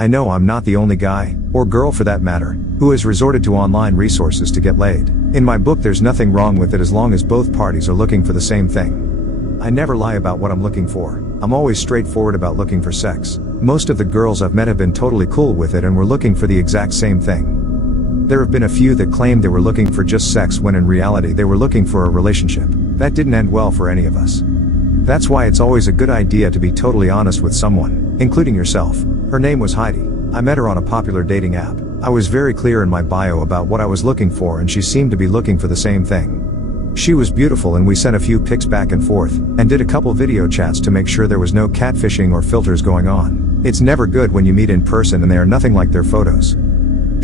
I know I'm not the only guy, or girl for that matter, who has resorted to online resources to get laid. In my book there's nothing wrong with it as long as both parties are looking for the same thing. I never lie about what I'm looking for. I'm always straightforward about looking for sex. Most of the girls I've met have been totally cool with it and were looking for the exact same thing. There have been a few that claimed they were looking for just sex when in reality they were looking for a relationship. That didn't end well for any of us. That's why it's always a good idea to be totally honest with someone, including yourself. Her name was Heidi. I met her on a popular dating app. I was very clear in my bio about what I was looking for and she seemed to be looking for the same thing. She was beautiful and we sent a few pics back and forth, and did a couple video chats to make sure there was no catfishing or filters going on. It's never good when you meet in person and they are nothing like their photos.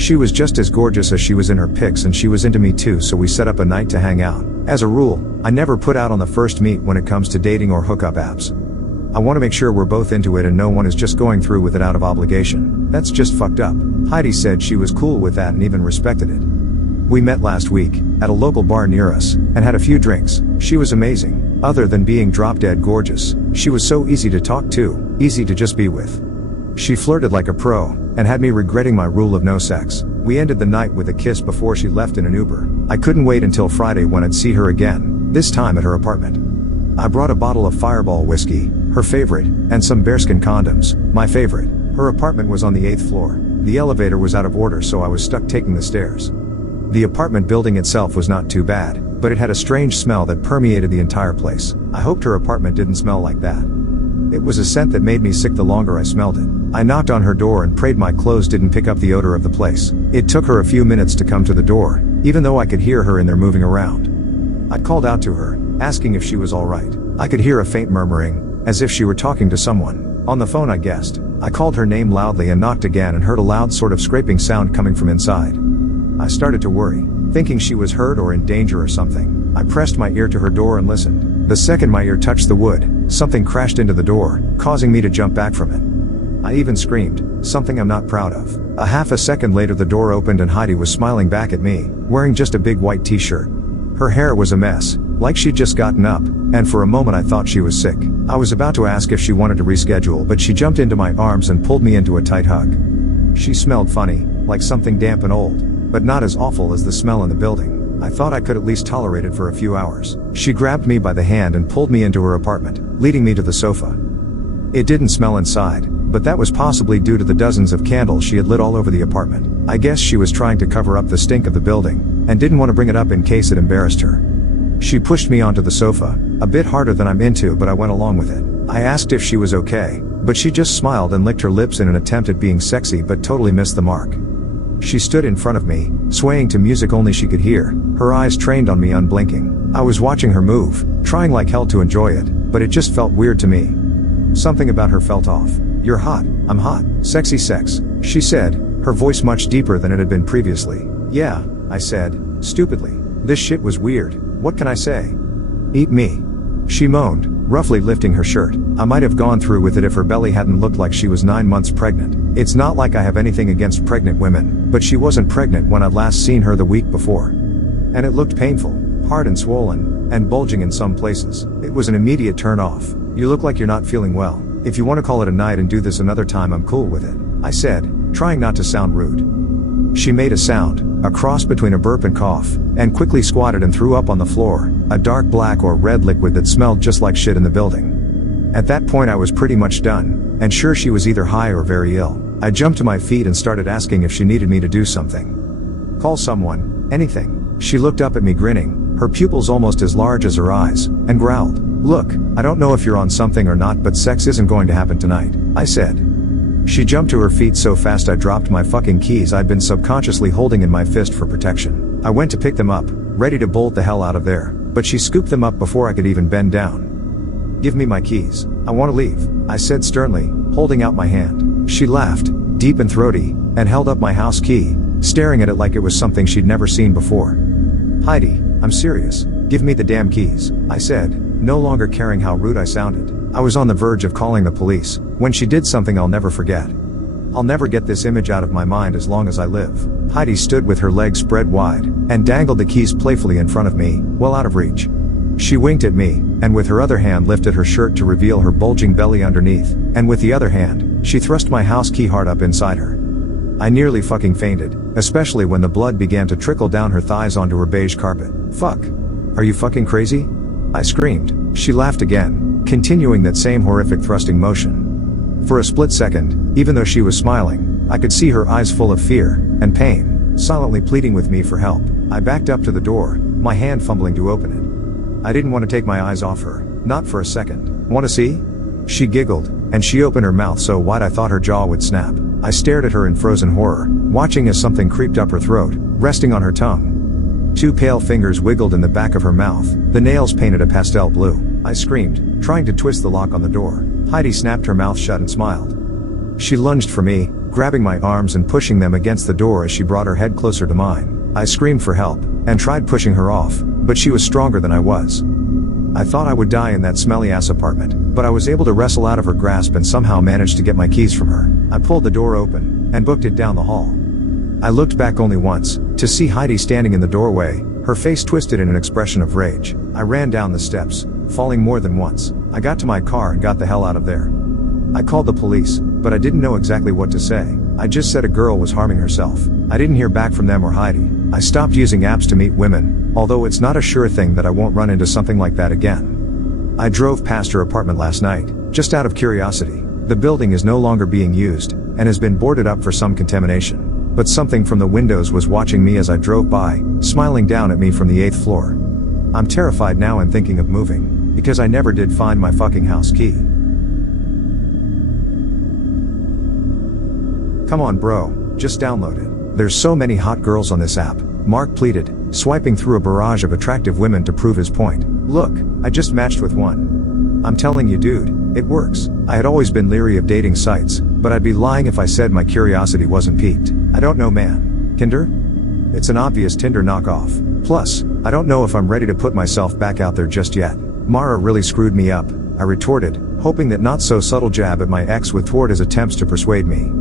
She was just as gorgeous as she was in her pics and she was into me too, so we set up a night to hang out. As a rule, I never put out on the first meet when it comes to dating or hookup apps. I want to make sure we're both into it and no one is just going through with it out of obligation. That's just fucked up. Heidi said she was cool with that and even respected it. We met last week, at a local bar near us, and had a few drinks. She was amazing. Other than being drop dead gorgeous, she was so easy to talk to, easy to just be with. She flirted like a pro, and had me regretting my rule of no sex. We ended the night with a kiss before she left in an Uber. I couldn't wait until Friday when I'd see her again, this time at her apartment. I brought a bottle of Fireball whiskey, her favorite, and some bearskin condoms, my favorite. Her apartment was on the 8th floor. The elevator was out of order, so I was stuck taking the stairs. The apartment building itself was not too bad, but it had a strange smell that permeated the entire place. I hoped her apartment didn't smell like that. It was a scent that made me sick the longer I smelled it. I knocked on her door and prayed my clothes didn't pick up the odor of the place. It took her a few minutes to come to the door, even though I could hear her in there moving around. I called out to her, asking if she was alright. I could hear a faint murmuring, as if she were talking to someone. On the phone I guessed. I called her name loudly and knocked again and heard a loud sort of scraping sound coming from inside. I started to worry, thinking she was hurt or in danger or something. I pressed my ear to her door and listened. The second my ear touched the wood, something crashed into the door, causing me to jump back from it. I even screamed, something I'm not proud of. A half a second later the door opened and Heidi was smiling back at me, wearing just a big white t-shirt. Her hair was a mess, like she'd just gotten up, and for a moment I thought she was sick. I was about to ask if she wanted to reschedule, but she jumped into my arms and pulled me into a tight hug. She smelled funny, like something damp and old, but not as awful as the smell in the building. I thought I could at least tolerate it for a few hours. She grabbed me by the hand and pulled me into her apartment, leading me to the sofa. It didn't smell inside, but that was possibly due to the dozens of candles she had lit all over the apartment. I guess she was trying to cover up the stink of the building, and didn't want to bring it up in case it embarrassed her. She pushed me onto the sofa, a bit harder than I'm into, but I went along with it. I asked if she was okay, but she just smiled and licked her lips in an attempt at being sexy but totally missed the mark. She stood in front of me, swaying to music only she could hear, her eyes trained on me unblinking. I was watching her move, trying like hell to enjoy it, but it just felt weird to me. Something about her felt off. "You're hot." "I'm hot." "Sexy sex," she said, her voice much deeper than it had been previously. "Yeah," I said, stupidly. This shit was weird. What can I say? "Eat me," she moaned, roughly lifting her shirt. I might have gone through with it if her belly hadn't looked like she was 9 months pregnant. It's not like I have anything against pregnant women, but she wasn't pregnant when I'd last seen her the week before. And it looked painful, hard and swollen, and bulging in some places. It was an immediate turn off. "You look like you're not feeling well. If you want to call it a night and do this another time, I'm cool with it," I said, trying not to sound rude. She made a sound, a cross between a burp and cough, and quickly squatted and threw up on the floor, a dark black or red liquid that smelled just like shit in the building. At that point I was pretty much done, and sure she was either high or very ill. I jumped to my feet and started asking if she needed me to do something. "Call someone, anything." She looked up at me grinning, her pupils almost as large as her eyes, and growled, "Look, I don't know if you're on something or not, but sex isn't going to happen tonight," I said. She jumped to her feet so fast I dropped my fucking keys I'd been subconsciously holding in my fist for protection. I went to pick them up, ready to bolt the hell out of there, but she scooped them up before I could even bend down. "Give me my keys. I want to leave," I said sternly, holding out my hand. She laughed, deep and throaty, and held up my house key, staring at it like it was something she'd never seen before. "Heidi, I'm serious. Give me the damn keys," I said, no longer caring how rude I sounded. I was on the verge of calling the police, when she did something I'll never forget. I'll never get this image out of my mind as long as I live. Heidi stood with her legs spread wide, and dangled the keys playfully in front of me, well out of reach. She winked at me, and with her other hand lifted her shirt to reveal her bulging belly underneath, and with the other hand, She thrust my house key hard up inside her. I nearly fucking fainted, especially when the blood began to trickle down her thighs onto her beige carpet. Fuck. Are you fucking crazy? I screamed. She laughed again, continuing that same horrific thrusting motion. For a split second, even though she was smiling, I could see her eyes full of fear and pain, silently pleading with me for help. I backed up to the door, my hand fumbling to open it. I didn't want to take my eyes off her, not for a second. Want to see? She giggled, and she opened her mouth so wide I thought her jaw would snap. I stared at her in frozen horror, watching as something creeped up her throat, resting on her tongue. Two pale fingers wiggled in the back of her mouth, the nails painted a pastel blue. I screamed, trying to twist the lock on the door. Heidi snapped her mouth shut and smiled. She lunged for me, grabbing my arms and pushing them against the door as she brought her head closer to mine. I screamed for help, and tried pushing her off, but she was stronger than I was. I thought I would die in that smelly-ass apartment, but I was able to wrestle out of her grasp and somehow managed to get my keys from her. I pulled the door open, and booked it down the hall. I looked back only once, to see Heidi standing in the doorway, her face twisted in an expression of rage. I ran down the steps, falling more than once. I got to my car and got the hell out of there. I called the police, but I didn't know exactly what to say. I just said a girl was harming herself. I didn't hear back from them or Heidi. I stopped using apps to meet women, although it's not a sure thing that I won't run into something like that again. I drove past her apartment last night, just out of curiosity. The building is no longer being used, and has been boarded up for some contamination. But something from the windows was watching me as I drove by, smiling down at me from the 8th floor. I'm terrified now and thinking of moving, because I never did find my fucking house key. Come on bro, just download it. There's so many hot girls on this app, Mark pleaded, swiping through a barrage of attractive women to prove his point. Look, I just matched with one. I'm telling you dude, it works. I had always been leery of dating sites, but I'd be lying if I said my curiosity wasn't piqued. I don't know man. Tinder? It's an obvious Tinder knockoff. Plus, I don't know if I'm ready to put myself back out there just yet. Mara really screwed me up, I retorted, hoping that not so subtle jab at my ex would thwart his attempts to persuade me.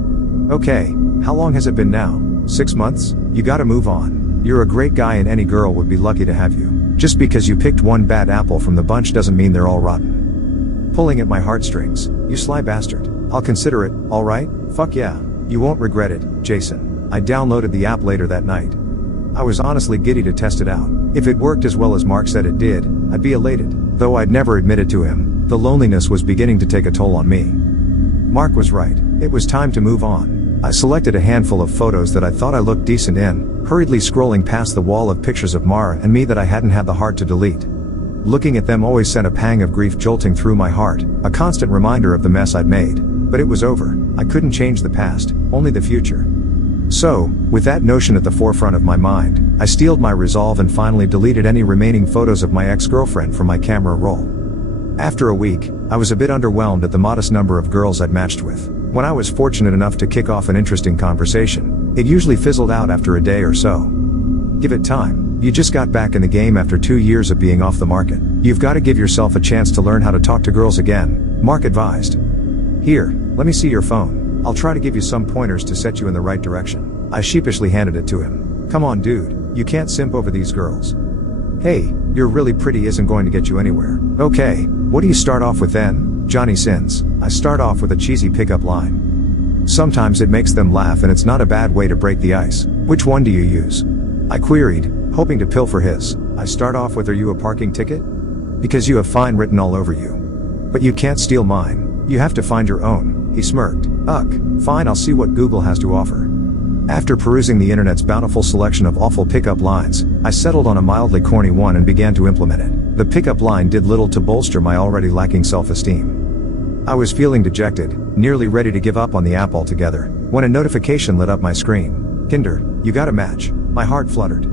Okay, how long has it been now? 6 months? You gotta move on. You're a great guy and any girl would be lucky to have you. Just because you picked one bad apple from the bunch doesn't mean they're all rotten. Pulling at my heartstrings, you sly bastard. I'll consider it, alright? Fuck yeah. You won't regret it, Jason. I downloaded the app later that night. I was honestly giddy to test it out. If it worked as well as Mark said it did, I'd be elated. Though I'd never admit it to him, the loneliness was beginning to take a toll on me. Mark was right. It was time to move on. I selected a handful of photos that I thought I looked decent in, hurriedly scrolling past the wall of pictures of Mara and me that I hadn't had the heart to delete. Looking at them always sent a pang of grief jolting through my heart, a constant reminder of the mess I'd made. But it was over. I couldn't change the past, only the future. So, with that notion at the forefront of my mind, I steeled my resolve and finally deleted any remaining photos of my ex-girlfriend from my camera roll. After a week, I was a bit underwhelmed at the modest number of girls I'd matched with. When I was fortunate enough to kick off an interesting conversation, it usually fizzled out after a day or so. Give it time. You just got back in the game after 2 years of being off the market. You've got to give yourself a chance to learn how to talk to girls again, Mark advised. Here, let me see your phone. I'll try to give you some pointers to set you in the right direction. I sheepishly handed it to him. Come on dude, you can't simp over these girls. Hey, you're really pretty isn't going to get you anywhere. Okay, what do you start off with then? Johnny sins. I start off with a cheesy pickup line. Sometimes it makes them laugh and it's not a bad way to break the ice. Which one do you use? I queried, hoping to pilfer his. I start off with, are you a parking ticket? Because you have fine written all over you. But you can't steal mine. You have to find your own. He smirked. Ugh, fine, I'll see what Google has to offer. After perusing the internet's bountiful selection of awful pickup lines, I settled on a mildly corny one and began to implement it. The pickup line did little to bolster my already lacking self-esteem. I was feeling dejected, nearly ready to give up on the app altogether, when a notification lit up my screen. Tinder, you got a match. My heart fluttered.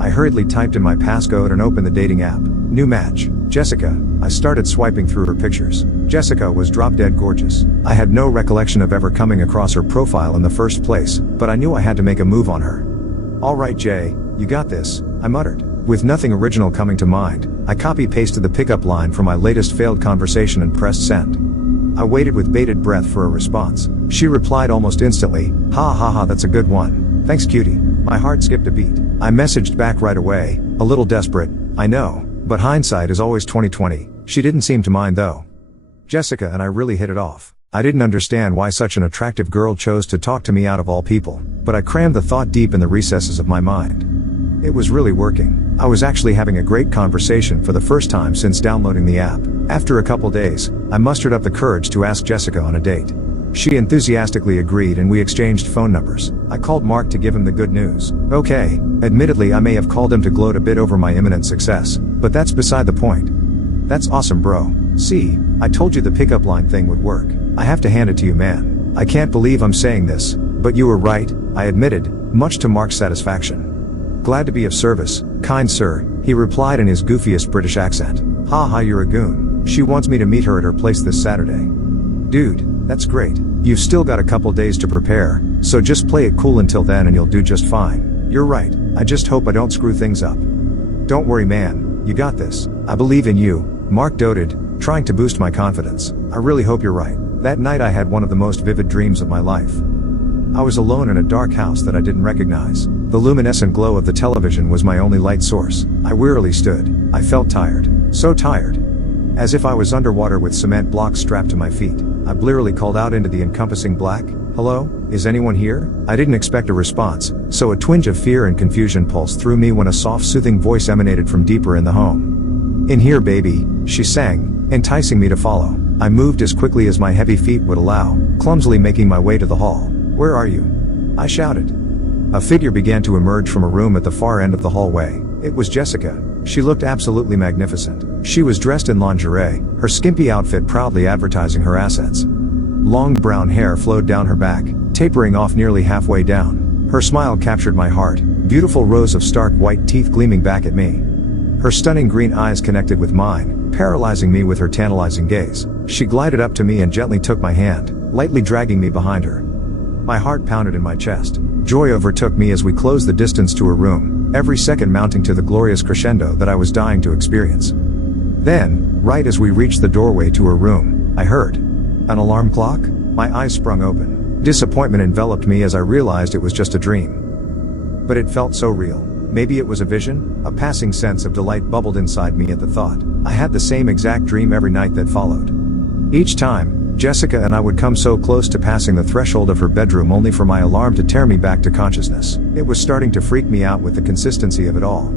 I hurriedly typed in my passcode and opened the dating app. New match, Jessica. I started swiping through her pictures. Jessica was drop-dead gorgeous. I had no recollection of ever coming across her profile in the first place, but I knew I had to make a move on her. Alright Jay, you got this, I muttered. With nothing original coming to mind, I copy-pasted the pickup line from my latest failed conversation and pressed send. I waited with bated breath for a response. She replied almost instantly, ha ha ha, that's a good one. Thanks cutie. My heart skipped a beat. I messaged back right away, a little desperate, I know, but hindsight is always 20/20. She didn't seem to mind though. Jessica and I really hit it off. I didn't understand why such an attractive girl chose to talk to me out of all people, but I crammed the thought deep in the recesses of my mind. It was really working. I was actually having a great conversation for the first time since downloading the app. After a couple days, I mustered up the courage to ask Jessica on a date. She enthusiastically agreed and we exchanged phone numbers. I called Mark to give him the good news. Okay, admittedly I may have called him to gloat a bit over my imminent success, but that's beside the point. That's awesome, bro. See, I told you the pickup line thing would work. I have to hand it to you, man. I can't believe I'm saying this, but you were right, I admitted, much to Mark's satisfaction. Glad to be of service, kind sir, he replied in his goofiest British accent. Haha, you're a goon. She wants me to meet her at her place this Saturday. Dude, that's great. You've still got a couple days to prepare, so just play it cool until then and you'll do just fine. You're right, I just hope I don't screw things up. Don't worry, man, you got this. I believe in you, Mark doted, trying to boost my confidence. I really hope you're right. That night I had one of the most vivid dreams of my life. I was alone in a dark house that I didn't recognize. The luminescent glow of the television was my only light source. I wearily stood. I felt tired. So tired. As if I was underwater with cement blocks strapped to my feet. I blearily called out into the encompassing black, "Hello, is anyone here?" I didn't expect a response, so a twinge of fear and confusion pulsed through me when a soft soothing voice emanated from deeper in the home. "In here, baby," she sang, enticing me to follow. I moved as quickly as my heavy feet would allow, clumsily making my way to the hall. "Where are you?" I shouted. A figure began to emerge from a room at the far end of the hallway. It was Jessica. She looked absolutely magnificent. She was dressed in lingerie, her skimpy outfit proudly advertising her assets. Long brown hair flowed down her back, tapering off nearly halfway down. Her smile captured my heart, beautiful rows of stark white teeth gleaming back at me. Her stunning green eyes connected with mine, paralyzing me with her tantalizing gaze. She glided up to me and gently took my hand, lightly dragging me behind her. My heart pounded in my chest. Joy overtook me as we closed the distance to her room, every second mounting to the glorious crescendo that I was dying to experience. Then, right as we reached the doorway to her room, I heard an alarm clock? My eyes sprung open. Disappointment enveloped me as I realized it was just a dream. But it felt so real. Maybe it was a vision? A passing sense of delight bubbled inside me at the thought. I had the same exact dream every night that followed. Each time, Jessica and I would come so close to passing the threshold of her bedroom only for my alarm to tear me back to consciousness. It was starting to freak me out with the consistency of it all.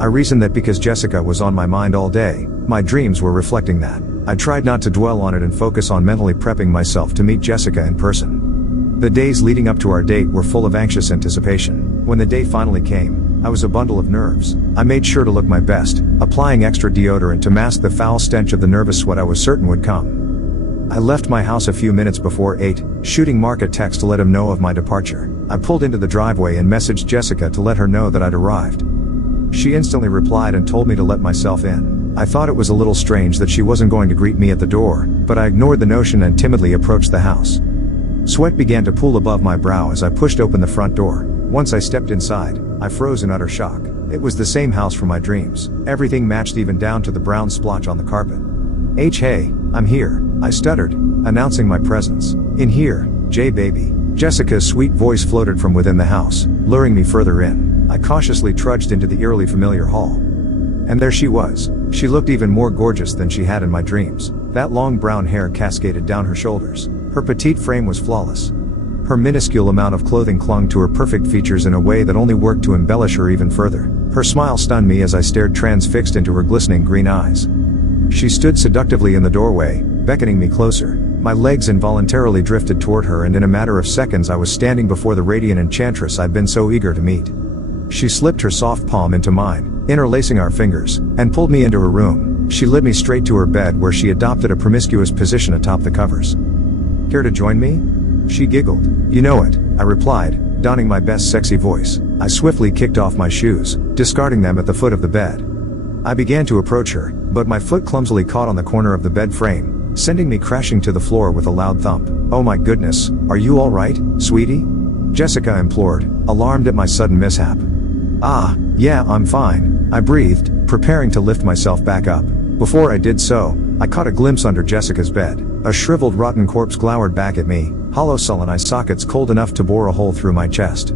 I reasoned that because Jessica was on my mind all day, my dreams were reflecting that. I tried not to dwell on it and focus on mentally prepping myself to meet Jessica in person. The days leading up to our date were full of anxious anticipation. When the day finally came, I was a bundle of nerves. I made sure to look my best, applying extra deodorant to mask the foul stench of the nervous sweat I was certain would come. I left my house a few minutes before 8, shooting Mark a text to let him know of my departure. I pulled into the driveway and messaged Jessica to let her know that I'd arrived. She instantly replied and told me to let myself in. I thought it was a little strange that she wasn't going to greet me at the door, but I ignored the notion and timidly approached the house. Sweat began to pool above my brow as I pushed open the front door. Once I stepped inside, I froze in utter shock. It was the same house from my dreams. Everything matched even down to the brown splotch on the carpet. Hey, I'm here, I stuttered, announcing my presence. In here, Jay baby. Jessica's sweet voice floated from within the house, luring me further in. I cautiously trudged into the eerily familiar hall. And there she was. She looked even more gorgeous than she had in my dreams. That long brown hair cascaded down her shoulders. Her petite frame was flawless. Her minuscule amount of clothing clung to her perfect features in a way that only worked to embellish her even further. Her smile stunned me as I stared transfixed into her glistening green eyes. She stood seductively in the doorway, beckoning me closer. My legs involuntarily drifted toward her and in a matter of seconds I was standing before the radiant enchantress I'd been so eager to meet. She slipped her soft palm into mine, interlacing our fingers, and pulled me into her room. She led me straight to her bed where she adopted a promiscuous position atop the covers. "Care to join me?" She giggled. "You know it," I replied, donning my best sexy voice. I swiftly kicked off my shoes, discarding them at the foot of the bed. I began to approach her, but my foot clumsily caught on the corner of the bed frame, sending me crashing to the floor with a loud thump. "Oh my goodness, are you all right, sweetie?" Jessica implored, alarmed at my sudden mishap. "Ah, yeah, I'm fine," I breathed, preparing to lift myself back up. Before I did so, I caught a glimpse under Jessica's bed. A shriveled rotten corpse glowered back at me, hollow sullen eye sockets cold enough to bore a hole through my chest.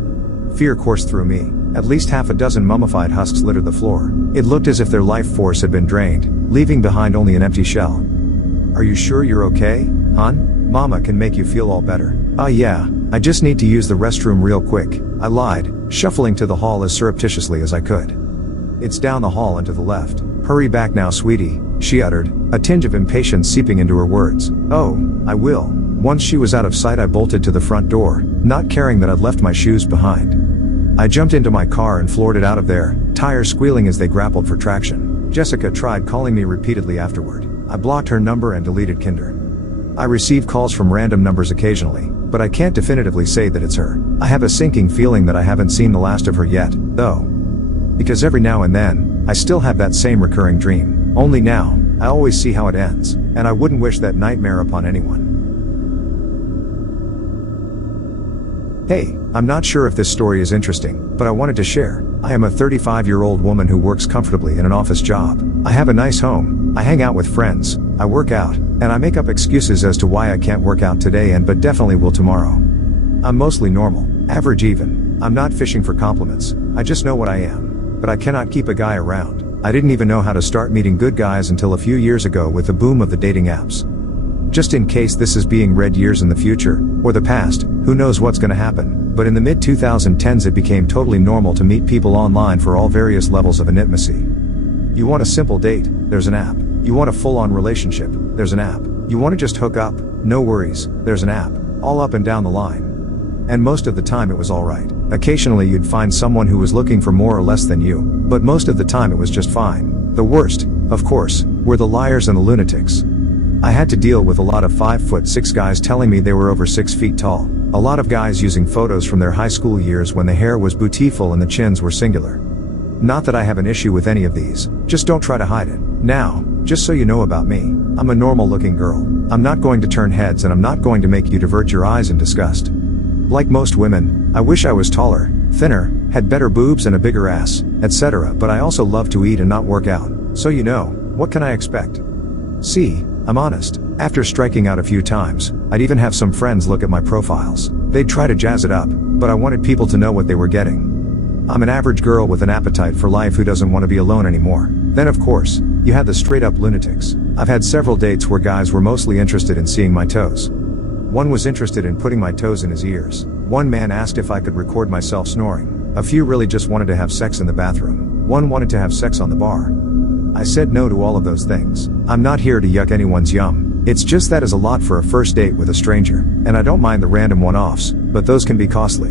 Fear coursed through me. At least half a dozen mummified husks littered the floor. It looked as if their life force had been drained, leaving behind only an empty shell. "Are you sure you're okay, hon?" Mama can make you feel all better. Yeah, I just need to use the restroom real quick, I lied, shuffling to the hall as surreptitiously as I could. It's down the hall and to the left. Hurry back now, sweetie, she uttered, a tinge of impatience seeping into her words. Oh, I will. Once she was out of sight, I bolted to the front door, not caring that I'd left my shoes behind. I jumped into my car and floored it out of there, tires squealing as they grappled for traction. Jessica tried calling me repeatedly afterward. I blocked her number and deleted Kinder. I receive calls from random numbers occasionally, but I can't definitively say that it's her. I have a sinking feeling that I haven't seen the last of her yet, though. Because every now and then, I still have that same recurring dream. Only now, I always see how it ends, and I wouldn't wish that nightmare upon anyone. Hey, I'm not sure if this story is interesting, but I wanted to share. I am a 35-year-old woman who works comfortably in an office job. I have a nice home, I hang out with friends, I work out, and I make up excuses as to why I can't work out today but definitely will tomorrow. I'm mostly normal, average even. I'm not fishing for compliments, I just know what I am. But I cannot keep a guy around. I didn't even know how to start meeting good guys until a few years ago with the boom of the dating apps. Just in case this is being read years in the future, or the past, who knows what's gonna happen, but in the mid-2010s it became totally normal to meet people online for all various levels of intimacy. You want a simple date, there's an app. You want a full-on relationship, there's an app. You want to just hook up, no worries, there's an app. All up and down the line. And most of the time it was alright. Occasionally you'd find someone who was looking for more or less than you, but most of the time it was just fine. The worst, of course, were the liars and the lunatics. I had to deal with a lot of 5'6" guys telling me they were over 6 feet tall. A lot of guys using photos from their high school years when the hair was beautiful and the chins were singular. Not that I have an issue with any of these, just don't try to hide it. Now, just so you know about me, I'm a normal looking girl. I'm not going to turn heads and I'm not going to make you divert your eyes in disgust. Like most women, I wish I was taller, thinner, had better boobs and a bigger ass, etc. But I also love to eat and not work out, so you know, what can I expect? See, I'm honest. After striking out a few times, I'd even have some friends look at my profiles. They'd try to jazz it up, but I wanted people to know what they were getting. I'm an average girl with an appetite for life who doesn't want to be alone anymore. Then of course, you had the straight up lunatics. I've had several dates where guys were mostly interested in seeing my toes. One was interested in putting my toes in his ears. One man asked if I could record myself snoring. A few really just wanted to have sex in the bathroom. One wanted to have sex on the bar. I said no to all of those things. I'm not here to yuck anyone's yum. It's just that is a lot for a first date with a stranger. And I don't mind the random one-offs, but those can be costly.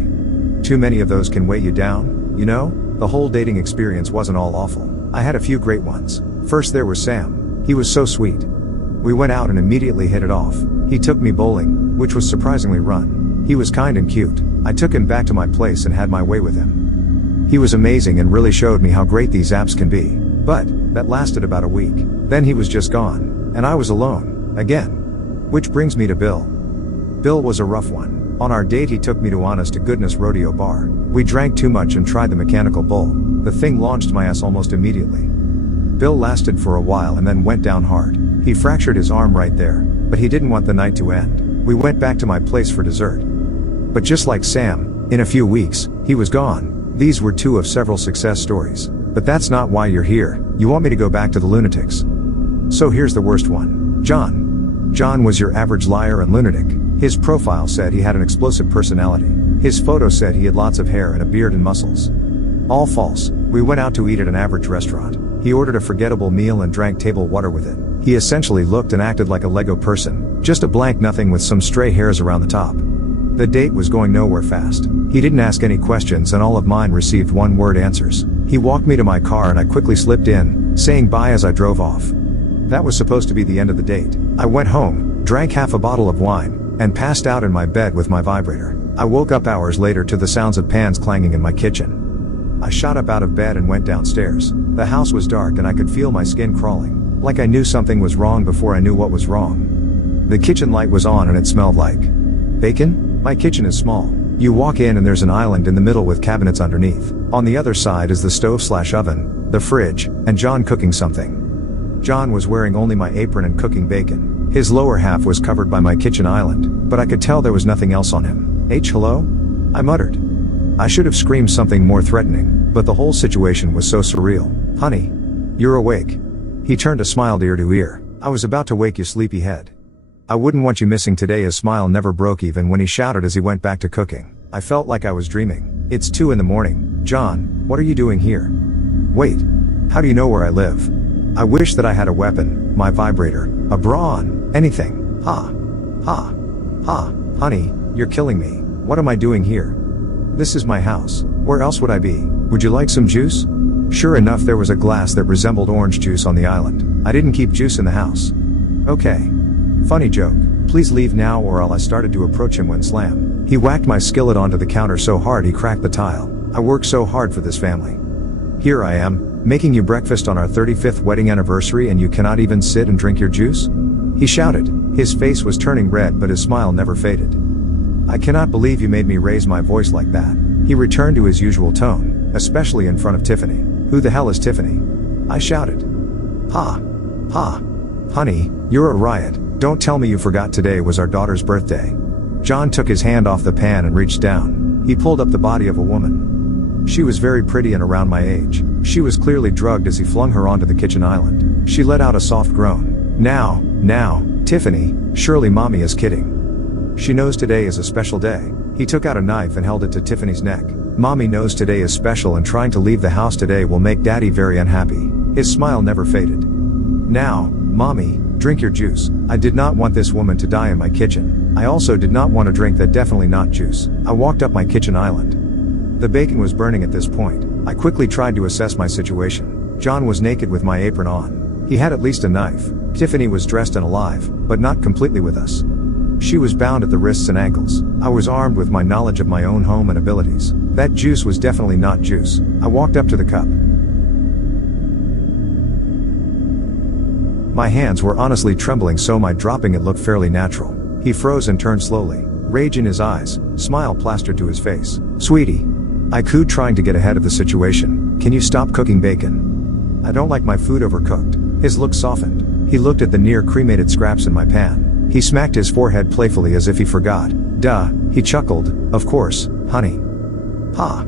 Too many of those can weigh you down, you know? The whole dating experience wasn't all awful. I had a few great ones. First there was Sam. He was so sweet. We went out and immediately hit it off. He took me bowling, which was surprisingly run. He was kind and cute. I took him back to my place and had my way with him. He was amazing and really showed me how great these apps can be. But, that lasted about a week. Then he was just gone. And I was alone, again. Which brings me to Bill. Bill was a rough one. On our date he took me to honest to goodness rodeo bar. We drank too much and tried the mechanical bull. The thing launched my ass almost immediately. Bill lasted for a while and then went down hard. He fractured his arm right there, but he didn't want the night to end. We went back to my place for dessert. But just like Sam, in a few weeks, he was gone. These were two of several success stories. But that's not why you're here. You want me to go back to the lunatics. So here's the worst one. John. John was your average liar and lunatic. His profile said he had an explosive personality. His photo said he had lots of hair and a beard and muscles. All false. We went out to eat at an average restaurant. He ordered a forgettable meal and drank table water with it. He essentially looked and acted like a Lego person, just a blank nothing with some stray hairs around the top. The date was going nowhere fast. He didn't ask any questions and all of mine received one-word answers. He walked me to my car and I quickly slipped in, saying bye as I drove off. That was supposed to be the end of the date. I went home, drank half a bottle of wine, and passed out in my bed with my vibrator. I woke up hours later to the sounds of pans clanging in my kitchen. I shot up out of bed and went downstairs. The house was dark and I could feel my skin crawling, like I knew something was wrong before I knew what was wrong. The kitchen light was on and it smelled like bacon. My kitchen is small. You walk in and there's an island in the middle with cabinets underneath. On the other side is the stove/oven, the fridge, and John cooking something. John was wearing only my apron and cooking bacon. His lower half was covered by my kitchen island, but I could tell there was nothing else on him. Hello? I muttered. I should have screamed something more threatening, but the whole situation was so surreal. Honey, you're awake. He turned a smile ear to ear. I was about to wake you sleepyhead. I wouldn't want you missing today. His smile never broke even when he shouted as he went back to cooking. I felt like I was dreaming. It's 2 a.m. John, what are you doing here? Wait. How do you know where I live? I wish that I had a weapon, my vibrator, a bra on, anything. Ha. Ha. Ha. Honey, you're killing me. What am I doing here? This is my house. Where else would I be? Would you like some juice? Sure enough, there was a glass that resembled orange juice on the island. I didn't keep juice in the house. Okay. Funny joke. Please leave now or I started to approach him when slam. He whacked my skillet onto the counter so hard he cracked the tile. I worked so hard for this family. Here I am, making you breakfast on our 35th wedding anniversary and you cannot even sit and drink your juice? He shouted. His face was turning red but his smile never faded. I cannot believe you made me raise my voice like that. He returned to his usual tone, especially in front of Tiffany. Who the hell is Tiffany? I shouted. Ha. Ha. Honey, you're a riot. Don't tell me you forgot today was our daughter's birthday. John took his hand off the pan and reached down. He pulled up the body of a woman. She was very pretty and around my age. She was clearly drugged as he flung her onto the kitchen island. She let out a soft groan. Now, Tiffany, surely mommy is kidding. She knows today is a special day. He took out a knife and held it to Tiffany's neck. Mommy knows today is special and trying to leave the house today will make daddy very unhappy. His smile never faded. Now, mommy, drink your juice. I did not want this woman to die in my kitchen. I also did not want to drink that, definitely not juice. I walked up my kitchen island. The bacon was burning at this point. I quickly tried to assess my situation. John was naked with my apron on. He had at least a knife. Tiffany was dressed and alive, but not completely with us. She was bound at the wrists and ankles. I was armed with my knowledge of my own home and abilities. That juice was definitely not juice. I walked up to the cup. My hands were honestly trembling, so my dropping it looked fairly natural. He froze and turned slowly, rage in his eyes, smile plastered to his face. Sweetie. I cooed, trying to get ahead of the situation. Can you stop cooking bacon? I don't like my food overcooked. His look softened. He looked at the near cremated scraps in my pan. He smacked his forehead playfully as if he forgot. Duh, he chuckled. Of course, honey. Ha.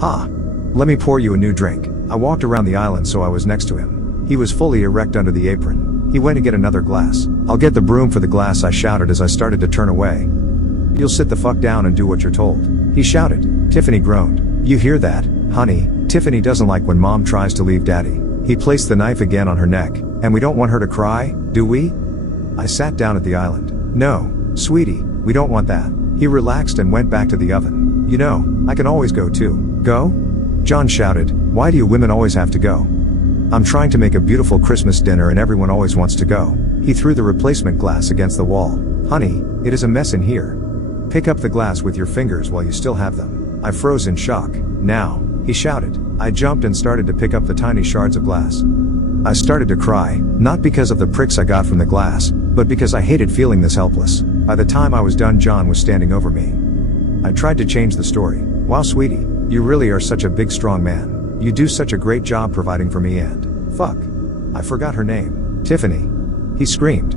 Ha. Let me pour you a new drink. I walked around the island so I was next to him. He was fully erect under the apron. He went to get another glass. I'll get the broom for the glass, I shouted as I started to turn away. You'll sit the fuck down and do what you're told. He shouted. Tiffany groaned. You hear that, honey? Tiffany doesn't like when mom tries to leave daddy. He placed the knife again on her neck. And we don't want her to cry, do we? I sat down at the island. No, sweetie, we don't want that. He relaxed and went back to the oven. You know, I can always go too. Go? John shouted. Why do you women always have to go? I'm trying to make a beautiful Christmas dinner and everyone always wants to go. He threw the replacement glass against the wall. Honey, it is a mess in here. Pick up the glass with your fingers while you still have them. I froze in shock. Now, he shouted. I jumped and started to pick up the tiny shards of glass. I started to cry, not because of the pricks I got from the glass, but because I hated feeling this helpless. By the time I was done, John was standing over me. I tried to change the story. Wow, sweetie, you really are such a big strong man. You do such a great job providing for me and, fuck. I forgot her name. Tiffany. He screamed.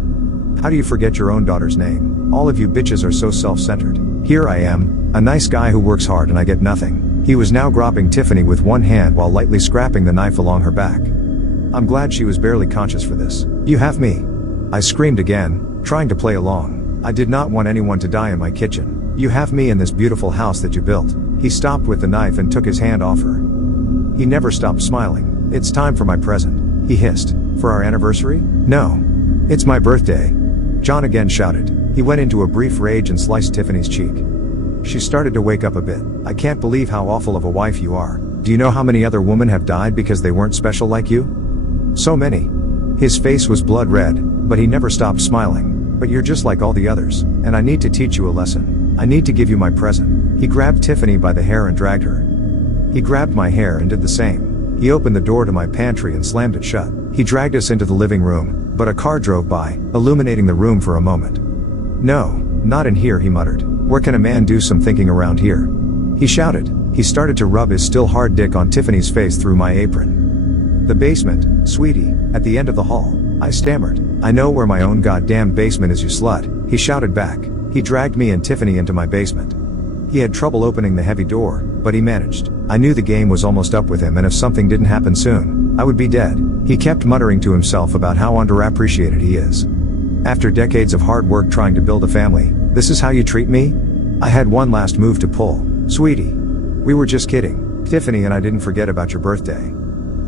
How do you forget your own daughter's name? All of you bitches are so self-centered. Here I am, a nice guy who works hard and I get nothing. He was now grabbing Tiffany with one hand while lightly scrapping the knife along her back. I'm glad she was barely conscious for this. You have me. I screamed again, trying to play along. I did not want anyone to die in my kitchen. You have me in this beautiful house that you built. He stopped with the knife and took his hand off her. He never stopped smiling. It's time for my present, he hissed. For our anniversary? No. It's my birthday. John again shouted. He went into a brief rage and sliced Tiffany's cheek. She started to wake up a bit. I can't believe how awful of a wife you are. Do you know how many other women have died because they weren't special like you? So many. His face was blood red, but he never stopped smiling. But you're just like all the others, and I need to teach you a lesson. I need to give you my present. He grabbed Tiffany by the hair and dragged her. He grabbed my hair and did the same. He opened the door to my pantry and slammed it shut. He dragged us into the living room, but a car drove by, illuminating the room for a moment. No, not in here, he muttered. Where can a man do some thinking around here? He shouted. He started to rub his still hard dick on Tiffany's face through my apron. The basement, sweetie, at the end of the hall. I stammered. I know where my own goddamn basement is, you slut. He shouted back. He dragged me and Tiffany into my basement. He had trouble opening the heavy door, but he managed. I knew the game was almost up with him, and if something didn't happen soon, I would be dead. He kept muttering to himself about how underappreciated he is. After decades of hard work trying to build a family, this is how you treat me? I had one last move to pull. Sweetie. We were just kidding. Tiffany and I didn't forget about your birthday.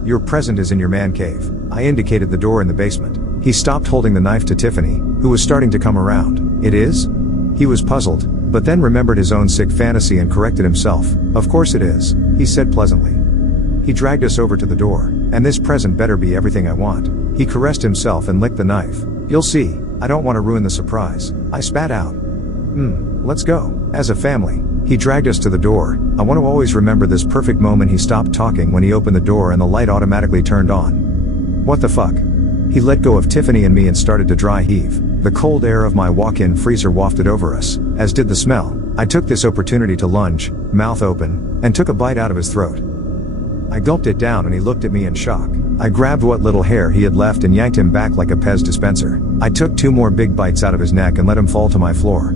Your present is in your man cave. I indicated the door in the basement. He stopped holding the knife to Tiffany, who was starting to come around. It is? He was puzzled, but then remembered his own sick fantasy and corrected himself. Of course it is, he said pleasantly. He dragged us over to the door. And this present better be everything I want. He caressed himself and licked the knife. You'll see, I don't want to ruin the surprise. I spat out. Let's go. As a family. He dragged us to the door. I want to always remember this perfect moment. He stopped talking when he opened the door and the light automatically turned on. What the fuck? He let go of Tiffany and me and started to dry heave. The cold air of my walk-in freezer wafted over us, as did the smell. I took this opportunity to lunge, mouth open, and took a bite out of his throat. I gulped it down and he looked at me in shock. I grabbed what little hair he had left and yanked him back like a Pez dispenser. I took 2 more big bites out of his neck and let him fall to my floor.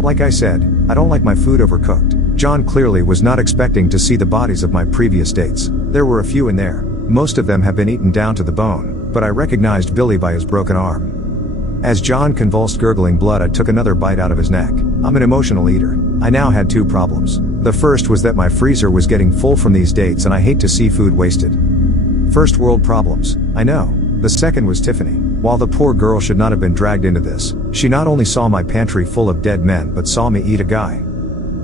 Like I said, I don't like my food overcooked. John clearly was not expecting to see the bodies of my previous dates. There were a few in there. Most of them have been eaten down to the bone, but I recognized Billy by his broken arm. As John convulsed gurgling blood, I took another bite out of his neck. I'm an emotional eater. I now had 2 problems. The first was that my freezer was getting full from these dates and I hate to see food wasted. First world problems, I know. The second was Tiffany. While the poor girl should not have been dragged into this, she not only saw my pantry full of dead men but saw me eat a guy.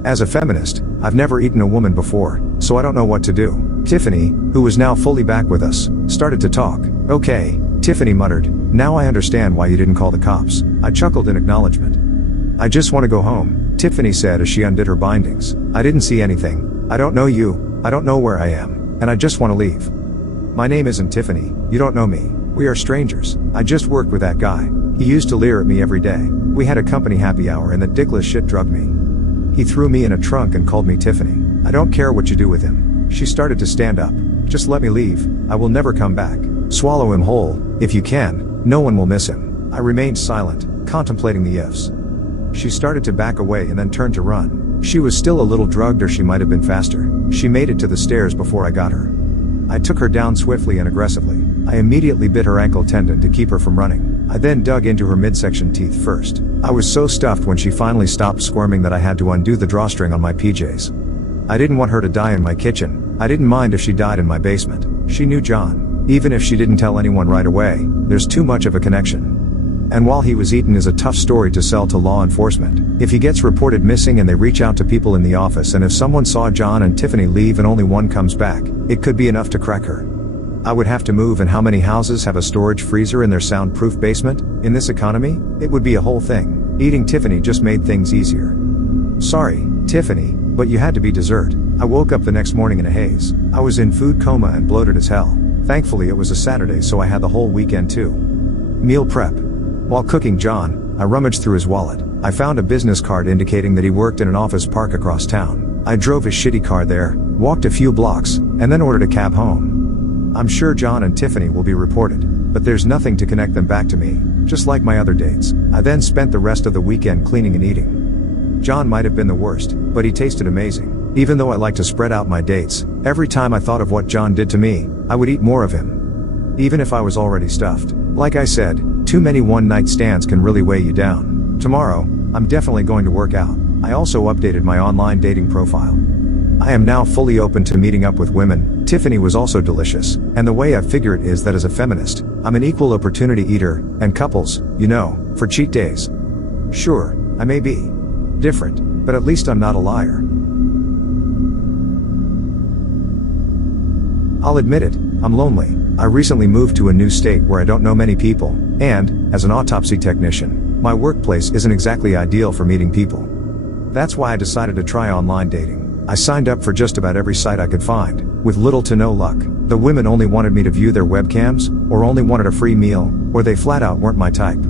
As a feminist, I've never eaten a woman before, so I don't know what to do. Tiffany, who was now fully back with us, started to talk. Okay, Tiffany muttered, now I understand why you didn't call the cops. I chuckled in acknowledgement. I just want to go home, Tiffany said as she undid her bindings. I didn't see anything. I don't know you, I don't know where I am, and I just want to leave. My name isn't Tiffany, you don't know me. We are strangers. I just worked with that guy. He used to leer at me every day. We had a company happy hour and that dickless shit drugged me. He threw me in a trunk and called me Tiffany. I don't care what you do with him. She started to stand up. Just let me leave. I will never come back. Swallow him whole, if you can. No one will miss him. I remained silent, contemplating the ifs. She started to back away and then turned to run. She was still a little drugged, or she might have been faster. She made it to the stairs before I got her. I took her down swiftly and aggressively. I immediately bit her ankle tendon to keep her from running. I then dug into her midsection teeth first. I was so stuffed when she finally stopped squirming that I had to undo the drawstring on my PJs. I didn't want her to die in my kitchen. I didn't mind if she died in my basement. She knew John. Even if she didn't tell anyone right away, there's too much of a connection. And while he was eaten is a tough story to sell to law enforcement. If he gets reported missing and they reach out to people in the office, and if someone saw John and Tiffany leave and only one comes back, it could be enough to crack her. I would have to move, and how many houses have a storage freezer in their soundproof basement? In this economy, it would be a whole thing. Eating Tiffany just made things easier. Sorry, Tiffany, but you had to be dessert. I woke up the next morning in a haze. I was in food coma and bloated as hell. Thankfully it was a Saturday, so I had the whole weekend too. Meal prep. While cooking John, I rummaged through his wallet. I found a business card indicating that he worked in an office park across town. I drove his shitty car there, walked a few blocks, and then ordered a cab home. I'm sure John and Tiffany will be reported, but there's nothing to connect them back to me, just like my other dates. I then spent the rest of the weekend cleaning and eating. John might have been the worst, but he tasted amazing. Even though I like to spread out my dates, every time I thought of what John did to me, I would eat more of him. Even if I was already stuffed. Like I said, too many one-night stands can really weigh you down. Tomorrow, I'm definitely going to work out. I also updated my online dating profile. I am now fully open to meeting up with women. Tiffany was also delicious, and the way I figure it is that as a feminist, I'm an equal opportunity eater, and couples, you know, for cheat days. Sure, I may be different, but at least I'm not a liar. I'll admit it, I'm lonely. I recently moved to a new state where I don't know many people, and, as an autopsy technician, my workplace isn't exactly ideal for meeting people. That's why I decided to try online dating. I signed up for just about every site I could find, with little to no luck. The women only wanted me to view their webcams, or only wanted a free meal, or they flat out weren't my type.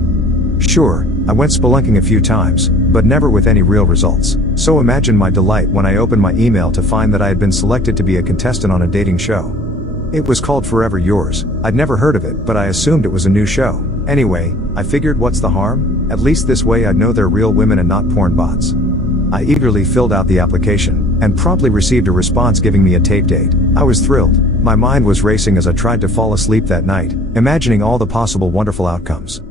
Sure, I went spelunking a few times, but never with any real results. So imagine my delight when I opened my email to find that I had been selected to be a contestant on a dating show. It was called Forever Yours. I'd never heard of it, but I assumed it was a new show. Anyway, I figured, what's the harm? At least this way I'd know they're real women and not porn bots. I eagerly filled out the application, and promptly received a response giving me a tape date. I was thrilled. My mind was racing as I tried to fall asleep that night, imagining all the possible wonderful outcomes.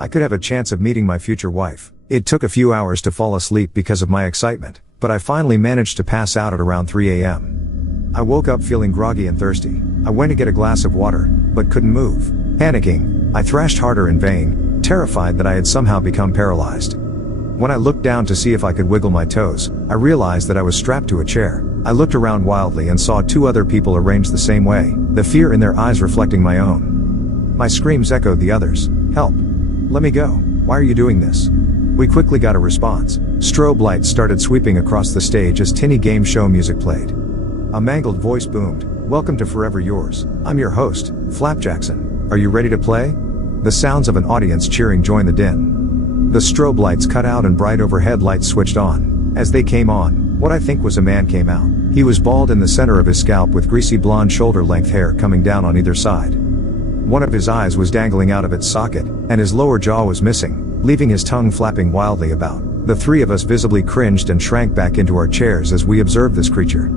I could have a chance of meeting my future wife. It took a few hours to fall asleep because of my excitement, but I finally managed to pass out at around 3 a.m. I woke up feeling groggy and thirsty. I went to get a glass of water, but couldn't move. Panicking, I thrashed harder in vain, terrified that I had somehow become paralyzed. When I looked down to see if I could wiggle my toes, I realized that I was strapped to a chair. I looked around wildly and saw 2 other people arranged the same way, the fear in their eyes reflecting my own. My screams echoed the others. Help! Let me go! Why are you doing this? We quickly got a response. Strobe lights started sweeping across the stage as tinny game show music played. A mangled voice boomed. Welcome to Forever Yours. I'm your host, Flap Jackson. Are you ready to play? The sounds of an audience cheering joined the din. The strobe lights cut out and bright overhead lights switched on. As they came on, what I think was a man came out. He was bald in the center of his scalp with greasy blonde shoulder-length hair coming down on either side. One of his eyes was dangling out of its socket, and his lower jaw was missing, leaving his tongue flapping wildly about. The 3 of us visibly cringed and shrank back into our chairs as we observed this creature.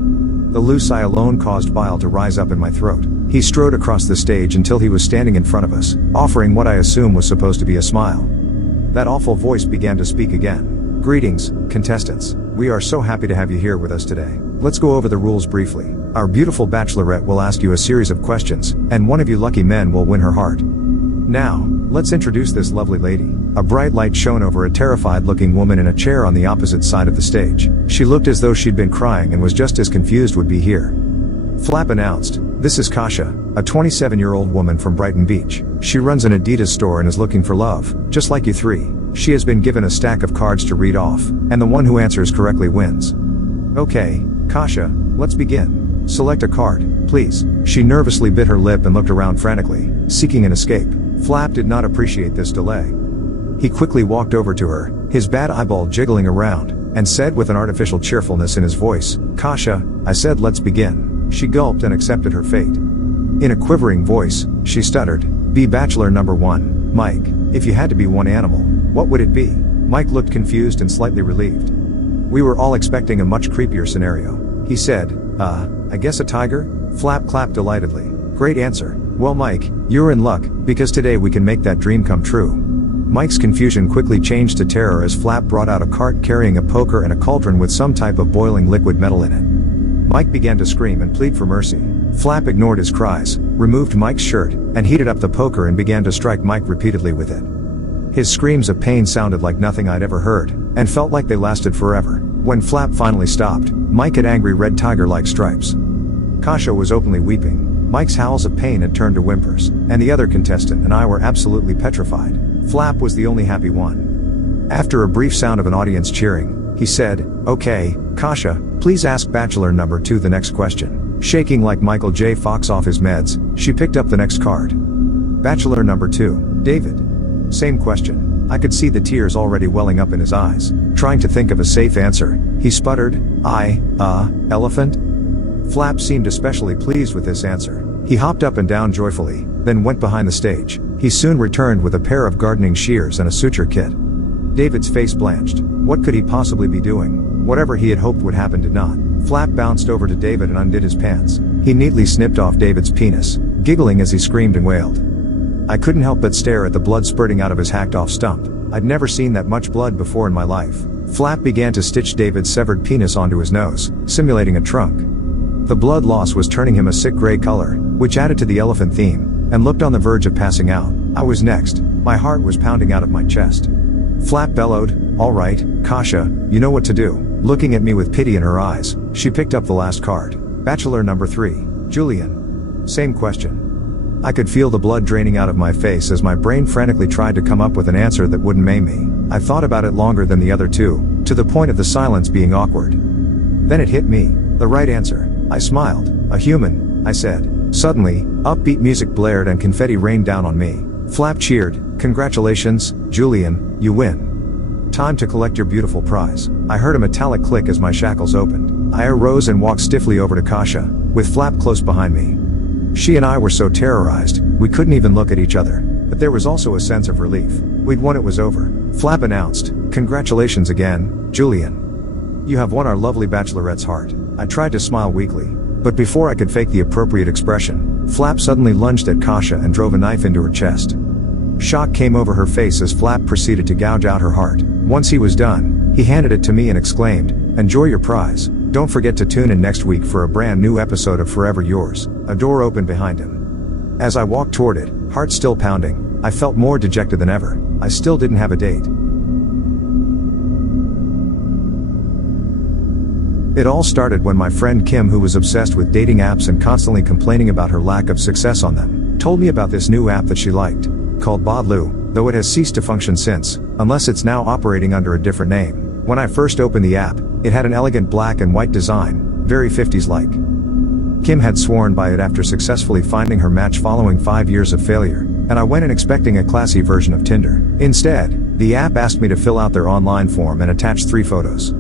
The loose eye alone caused bile to rise up in my throat. He strode across the stage until he was standing in front of us, offering what I assume was supposed to be a smile. That awful voice began to speak again. Greetings, contestants. We are so happy to have you here with us today. Let's go over the rules briefly. Our beautiful bachelorette will ask you a series of questions, and one of you lucky men will win her heart. Now, let's introduce this lovely lady. A bright light shone over a terrified-looking woman in a chair on the opposite side of the stage. She looked as though she'd been crying and was just as confused would be here. Flap announced, "This is Kasha, a 27-year-old woman from Brighton Beach. She runs an Adidas store and is looking for love, just like you 3. She has been given a stack of cards to read off, and the one who answers correctly wins." "Okay, Kasha, let's begin. Select a card, please." She nervously bit her lip and looked around frantically, seeking an escape. Flap did not appreciate this delay. He quickly walked over to her, his bad eyeball jiggling around, and said with an artificial cheerfulness in his voice, "Kasha, I said let's begin." She gulped and accepted her fate. In a quivering voice, she stuttered, "Be bachelor number 1, Mike. If you had to be one animal, what would it be?" Mike looked confused and slightly relieved. "We were all expecting a much creepier scenario," he said. I guess a tiger?" Flap clapped delightedly. "Great answer. Well Mike, you're in luck, because today we can make that dream come true." Mike's confusion quickly changed to terror as Flap brought out a cart carrying a poker and a cauldron with some type of boiling liquid metal in it. Mike began to scream and plead for mercy. Flap ignored his cries, removed Mike's shirt, and heated up the poker and began to strike Mike repeatedly with it. His screams of pain sounded like nothing I'd ever heard, and felt like they lasted forever. When Flap finally stopped, Mike had angry red tiger-like stripes. Kasha was openly weeping. Mike's howls of pain had turned to whimpers, and the other contestant and I were absolutely petrified. Flap was the only happy one. After a brief sound of an audience cheering, he said, "Okay, Kasha, please ask bachelor number 2 the next question." Shaking like Michael J. Fox off his meds, she picked up the next card. "Bachelor number 2, David." Same question. I could see the tears already welling up in his eyes. Trying to think of a safe answer, he sputtered, elephant?" Flap seemed especially pleased with this answer. He hopped up and down joyfully, then went behind the stage. He soon returned with a pair of gardening shears and a suture kit. David's face blanched. What could he possibly be doing? Whatever he had hoped would happen did not. Flap bounced over to David and undid his pants. He neatly snipped off David's penis, giggling as he screamed and wailed. I couldn't help but stare at the blood spurting out of his hacked-off stump. I'd never seen that much blood before in my life. Flap began to stitch David's severed penis onto his nose, simulating a trunk. The blood loss was turning him a sick gray color, which added to the elephant theme, and looked on the verge of passing out. I was next. My heart was pounding out of my chest. Flap bellowed, "All right, Kasha, you know what to do." Looking at me with pity in her eyes, she picked up the last card. "Bachelor number 3, Julian." Same question. I could feel the blood draining out of my face as my brain frantically tried to come up with an answer that wouldn't maim me. I thought about it longer than the other 2, to the point of the silence being awkward. Then it hit me. The right answer. I smiled. "A human," I said. Suddenly, upbeat music blared and confetti rained down on me. Flap cheered, "Congratulations, Julian, you win. Time to collect your beautiful prize." I heard a metallic click as my shackles opened. I arose and walked stiffly over to Kasha, with Flap close behind me. She and I were so terrorized, we couldn't even look at each other. But there was also a sense of relief. We'd won, it was over. Flap announced, "Congratulations again, Julian. You have won our lovely bachelorette's heart." I tried to smile weakly. But before I could fake the appropriate expression, Flap suddenly lunged at Kasha and drove a knife into her chest. Shock came over her face as Flap proceeded to gouge out her heart. Once he was done, he handed it to me and exclaimed, "Enjoy your prize. Don't forget to tune in next week for a brand new episode of Forever Yours." A door opened behind him. As I walked toward it, heart still pounding, I felt more dejected than ever. I still didn't have a date. It all started when my friend Kim, who was obsessed with dating apps and constantly complaining about her lack of success on them, told me about this new app that she liked, called Badloo, though it has ceased to function since, unless it's now operating under a different name. When I first opened the app, it had an elegant black and white design, very 50s-like. Kim had sworn by it after successfully finding her match following 5 years of failure, and I went in expecting a classy version of Tinder. Instead, the app asked me to fill out their online form and attach 3 photos.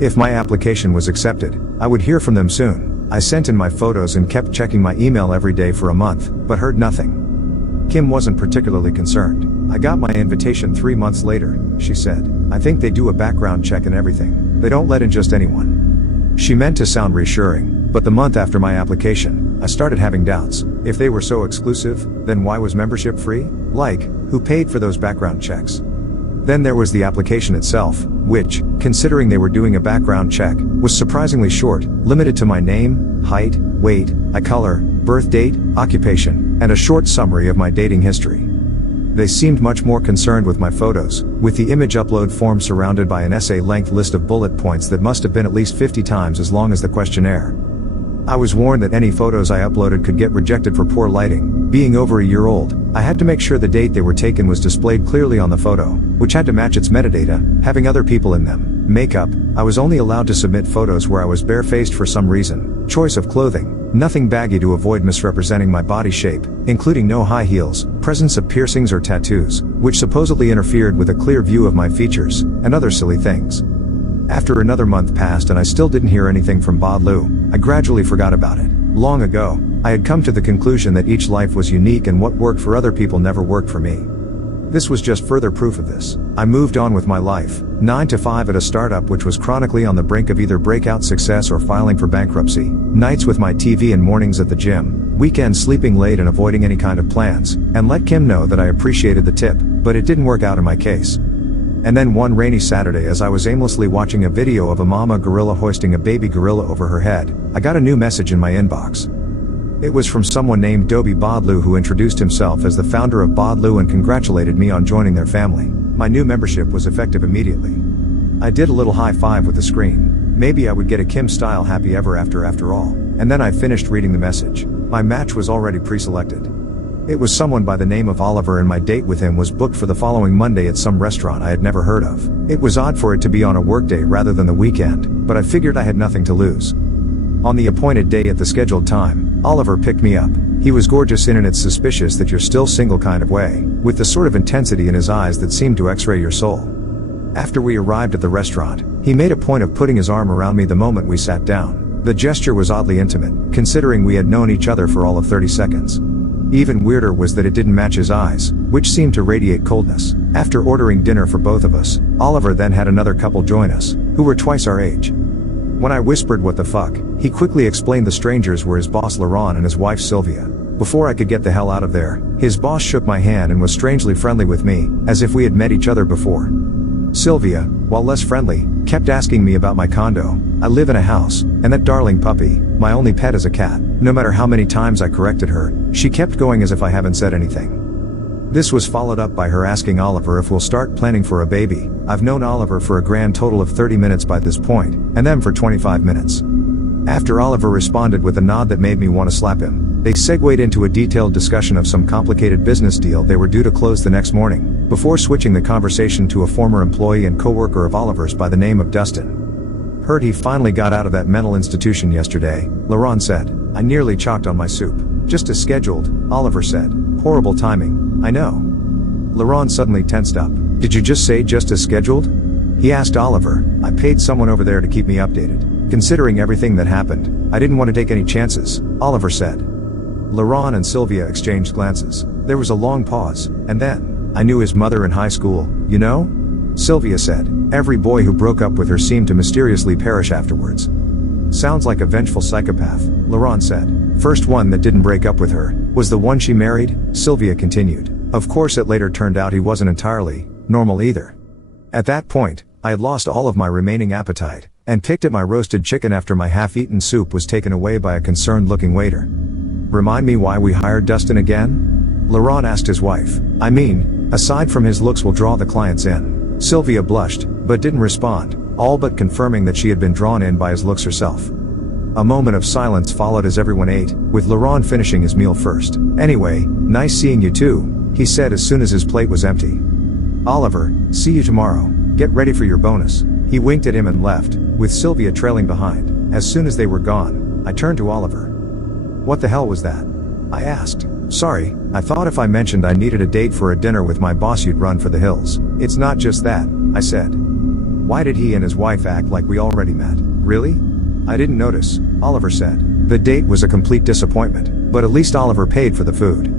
If my application was accepted, I would hear from them soon. I sent in my photos and kept checking my email every day for a month, but heard nothing. Kim wasn't particularly concerned. "I got my invitation 3 months later," she said. "I think they do a background check and everything. They don't let in just anyone." She meant to sound reassuring, but the month after my application, I started having doubts. If they were so exclusive, then why was membership free? Like, who paid for those background checks? Then there was the application itself, which, considering they were doing a background check, was surprisingly short, limited to my name, height, weight, eye color, birth date, occupation, and a short summary of my dating history. They seemed much more concerned with my photos, with the image upload form surrounded by an essay-length list of bullet points that must have been at least 50 times as long as the questionnaire. I was warned that any photos I uploaded could get rejected for poor lighting. Being over a year old, I had to make sure the date they were taken was displayed clearly on the photo, which had to match its metadata, having other people in them. Makeup, I was only allowed to submit photos where I was barefaced for some reason. Choice of clothing, nothing baggy to avoid misrepresenting my body shape, including no high heels, presence of piercings or tattoos, which supposedly interfered with a clear view of my features, and other silly things. After another month passed and I still didn't hear anything from Badloo, I gradually forgot about it. Long ago, I had come to the conclusion that each life was unique and what worked for other people never worked for me. This was just further proof of this. I moved on with my life, 9 to 5 at a startup which was chronically on the brink of either breakout success or filing for bankruptcy, nights with my TV and mornings at the gym, weekends sleeping late and avoiding any kind of plans, and let Kim know that I appreciated the tip, but it didn't work out in my case. And then one rainy Saturday, as I was aimlessly watching a video of a mama gorilla hoisting a baby gorilla over her head, I got a new message in my inbox. It was from someone named Dobby Badloo, who introduced himself as the founder of Badloo and congratulated me on joining their family. My new membership was effective immediately. I did a little high five with the screen. Maybe I would get a Kim-style happy ever after all. And then I finished reading the message. My match was already pre-selected. It was someone by the name of Oliver, and my date with him was booked for the following Monday at some restaurant I had never heard of. It was odd for it to be on a workday rather than the weekend, but I figured I had nothing to lose. On the appointed day at the scheduled time, Oliver picked me up. He was gorgeous in an "it's suspicious that you're still single" kind of way, with the sort of intensity in his eyes that seemed to x-ray your soul. After we arrived at the restaurant, he made a point of putting his arm around me the moment we sat down. The gesture was oddly intimate, considering we had known each other for all of 30 seconds. Even weirder was that it didn't match his eyes, which seemed to radiate coldness. After ordering dinner for both of us, Oliver then had another couple join us, who were twice our age. When I whispered "what the fuck," he quickly explained the strangers were his boss Laurent and his wife Sylvia. Before I could get the hell out of there, his boss shook my hand and was strangely friendly with me, as if we had met each other before. Sylvia, while less friendly, kept asking me about my condo. I live in a house, and that darling puppy, my only pet, is a cat. No matter how many times I corrected her, she kept going as if I haven't said anything. This was followed up by her asking Oliver if we'll start planning for a baby. I've known Oliver for a grand total of 30 minutes by this point, and them for 25 minutes. After Oliver responded with a nod that made me want to slap him, they segued into a detailed discussion of some complicated business deal they were due to close the next morning, before switching the conversation to a former employee and co-worker of Oliver's by the name of Dustin. "Heard he finally got out of that mental institution yesterday," Laurent said. "I nearly choked on my soup." "Just as scheduled," Oliver said. "Horrible timing, I know." Laurent suddenly tensed up. "Did you just say just as scheduled?" he asked Oliver. "I paid someone over there to keep me updated. Considering everything that happened, I didn't want to take any chances," Oliver said. Laurent and Sylvia exchanged glances. There was a long pause, and then, "I knew his mother in high school, you know?" Sylvia said. "Every boy who broke up with her seemed to mysteriously perish afterwards." "Sounds like a vengeful psychopath," Laurent said. "First one that didn't break up with her was the one she married," Sylvia continued. Of course it later turned out he wasn't entirely normal either. At that point, I had lost all of my remaining appetite, and picked at my roasted chicken after my half-eaten soup was taken away by a concerned-looking waiter. "Remind me why we hired Dustin again?" Laurent asked his wife. "I mean, aside from his looks will draw the clients in." Sylvia blushed, but didn't respond, all but confirming that she had been drawn in by his looks herself. A moment of silence followed as everyone ate, with Laurent finishing his meal first. "Anyway, nice seeing you too," he said as soon as his plate was empty. "Oliver, see you tomorrow. Get ready for your bonus." He winked at him and left, with Sylvia trailing behind. As soon as they were gone, I turned to Oliver. "What the hell was that?" I asked. "Sorry, I thought if I mentioned I needed a date for a dinner with my boss you'd run for the hills." "It's not just that," I said. "Why did he and his wife act like we already met?" "Really?" "I didn't notice," Oliver said. "The date was a complete disappointment, but at least Oliver paid for the food.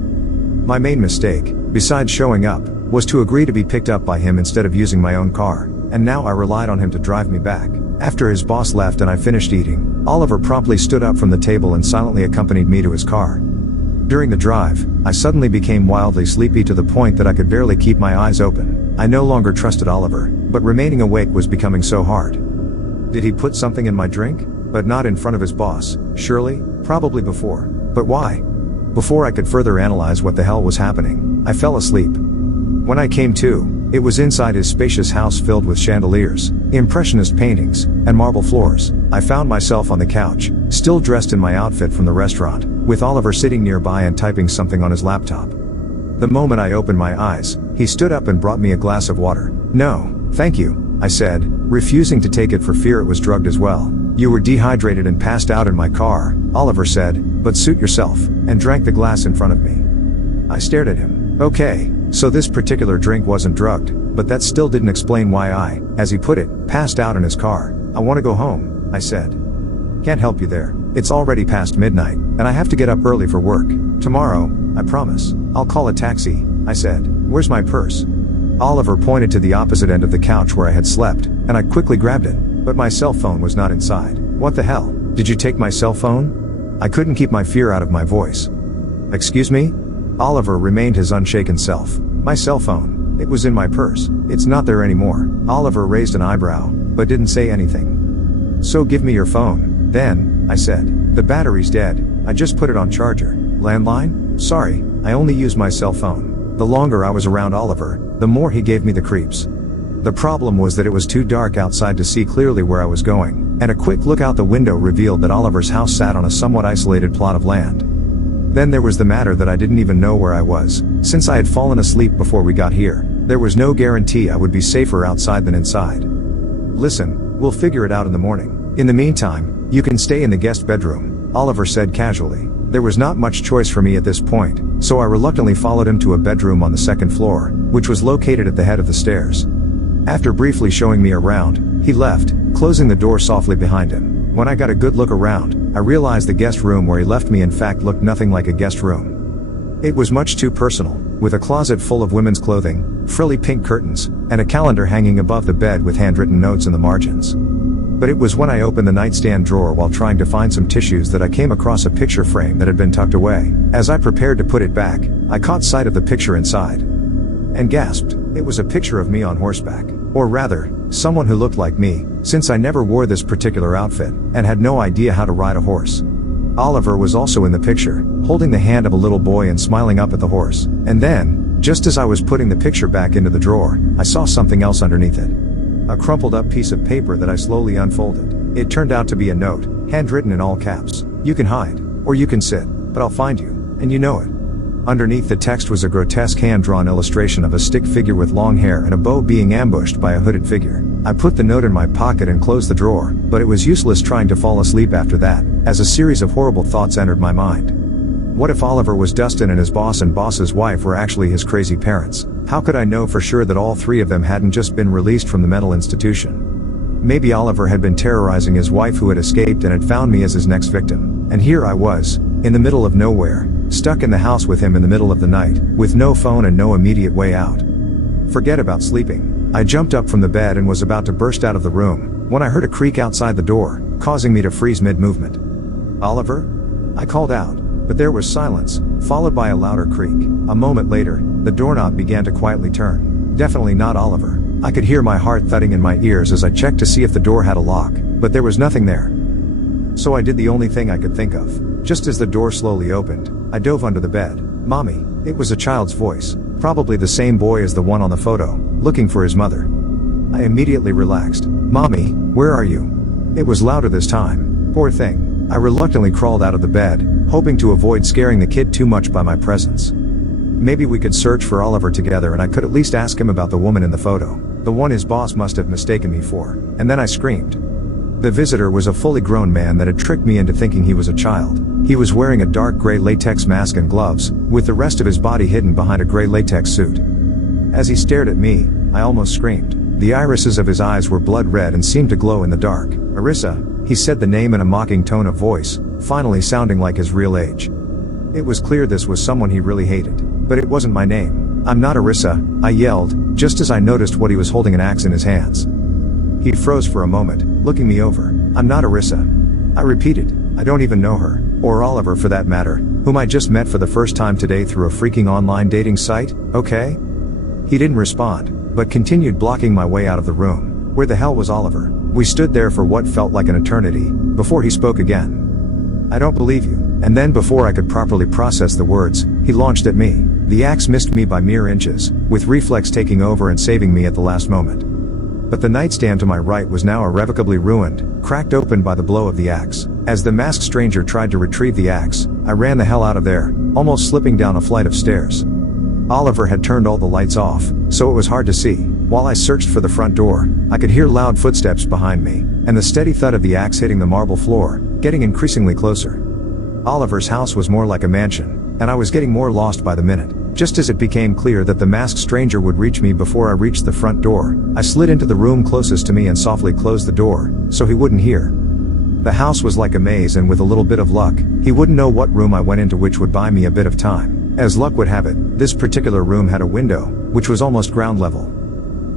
My main mistake, besides showing up, was to agree to be picked up by him instead of using my own car, and now I relied on him to drive me back." After his boss left and I finished eating, Oliver promptly stood up from the table and silently accompanied me to his car. During the drive, I suddenly became wildly sleepy to the point that I could barely keep my eyes open. I no longer trusted Oliver, but remaining awake was becoming so hard. Did he put something in my drink? But not in front of his boss, surely? Probably before. But why? Before I could further analyze what the hell was happening, I fell asleep. When I came to, it was inside his spacious house filled with chandeliers, impressionist paintings, and marble floors. I found myself on the couch, still dressed in my outfit from the restaurant, with Oliver sitting nearby and typing something on his laptop. The moment I opened my eyes, he stood up and brought me a glass of water. "No, thank you," I said, refusing to take it for fear it was drugged as well. "You were dehydrated and passed out in my car," Oliver said, "but suit yourself," and drank the glass in front of me. I stared at him. Okay, so this particular drink wasn't drugged, but that still didn't explain why I, as he put it, passed out in his car. "I want to go home," I said. "Can't help you there. It's already past midnight, and I have to get up early for work. Tomorrow, I promise. I'll call a taxi," I said. "Where's my purse?" Oliver pointed to the opposite end of the couch where I had slept, and I quickly grabbed it, but my cell phone was not inside. "What the hell? Did you take my cell phone?" I couldn't keep my fear out of my voice. "Excuse me?" Oliver remained his unshaken self. "My cell phone. It was in my purse. It's not there anymore." Oliver raised an eyebrow, but didn't say anything. "So give me your phone, then," I said. "The battery's dead. I just put it on charger." "Landline?" "Sorry, I only use my cell phone." The longer I was around Oliver, the more he gave me the creeps. The problem was that it was too dark outside to see clearly where I was going, and a quick look out the window revealed that Oliver's house sat on a somewhat isolated plot of land. Then there was the matter that I didn't even know where I was. Since I had fallen asleep before we got here, there was no guarantee I would be safer outside than inside. "Listen, we'll figure it out in the morning. In the meantime, you can stay in the guest bedroom," Oliver said casually. There was not much choice for me at this point, so I reluctantly followed him to a bedroom on the second floor, which was located at the head of the stairs. After briefly showing me around, he left, closing the door softly behind him. When I got a good look around, I realized the guest room where he left me in fact looked nothing like a guest room. It was much too personal, with a closet full of women's clothing, frilly pink curtains, and a calendar hanging above the bed with handwritten notes in the margins. But it was when I opened the nightstand drawer while trying to find some tissues that I came across a picture frame that had been tucked away. As I prepared to put it back, I caught sight of the picture inside, and gasped. It was a picture of me on horseback. Or rather, someone who looked like me, since I never wore this particular outfit, and had no idea how to ride a horse. Oliver was also in the picture, holding the hand of a little boy and smiling up at the horse. And then, just as I was putting the picture back into the drawer, I saw something else underneath it. A crumpled up piece of paper that I slowly unfolded. It turned out to be a note, handwritten in all caps. "You can hide, or you can sit, but I'll find you, and you know it." Underneath the text was a grotesque hand-drawn illustration of a stick figure with long hair and a bow being ambushed by a hooded figure. I put the note in my pocket and closed the drawer, but it was useless trying to fall asleep after that, as a series of horrible thoughts entered my mind. What if Oliver was Dustin and his boss and boss's wife were actually his crazy parents? How could I know for sure that all three of them hadn't just been released from the mental institution? Maybe Oliver had been terrorizing his wife who had escaped and had found me as his next victim. And here I was, in the middle of nowhere, stuck in the house with him in the middle of the night, with no phone and no immediate way out. Forget about sleeping. I jumped up from the bed and was about to burst out of the room, when I heard a creak outside the door, causing me to freeze mid-movement. "Oliver?" I called out, but there was silence, followed by a louder creak. A moment later, The doorknob began to quietly turn. Definitely not Oliver. I could hear my heart thudding in my ears as I checked to see if the door had a lock, but there was nothing there. So I did the only thing I could think of. Just as the door slowly opened, I dove under the bed. "Mommy." It was a child's voice, probably the same boy as the one on the photo, looking for his mother. I immediately relaxed. "Mommy, where are you?" It was louder this time. Poor thing. I reluctantly crawled out of the bed, hoping to avoid scaring the kid too much by my presence. Maybe we could search for Oliver together and I could at least ask him about the woman in the photo, the one his boss must have mistaken me for. And then I screamed. The visitor was a fully grown man that had tricked me into thinking he was a child. He was wearing a dark gray latex mask and gloves, with the rest of his body hidden behind a gray latex suit. As he stared at me, I almost screamed. The irises of his eyes were blood red and seemed to glow in the dark. "Arissa," he said the name in a mocking tone of voice, finally sounding like his real age. It was clear this was someone he really hated. But it wasn't my name. "I'm not Arissa," I yelled, just as I noticed what he was holding an axe in his hands. He froze for a moment, looking me over. "I'm not Arissa." I repeated. "I don't even know her, or Oliver for that matter, whom I just met for the first time today through a freaking online dating site, okay?" He didn't respond, but continued blocking my way out of the room. Where the hell was Oliver? We stood there for what felt like an eternity, before he spoke again. "I don't believe you." And then before I could properly process the words, he launched at me. The axe missed me by mere inches, with reflex taking over and saving me at the last moment. But the nightstand to my right was now irrevocably ruined, cracked open by the blow of the axe. As the masked stranger tried to retrieve the axe, I ran the hell out of there, almost slipping down a flight of stairs. Oliver had turned all the lights off, so it was hard to see. While I searched for the front door, I could hear loud footsteps behind me, and the steady thud of the axe hitting the marble floor, getting increasingly closer. Oliver's house was more like a mansion, and I was getting more lost by the minute. Just as it became clear that the masked stranger would reach me before I reached the front door, I slid into the room closest to me and softly closed the door, so he wouldn't hear. The house was like a maze, and with a little bit of luck, he wouldn't know what room I went into, which would buy me a bit of time. As luck would have it, this particular room had a window, which was almost ground level.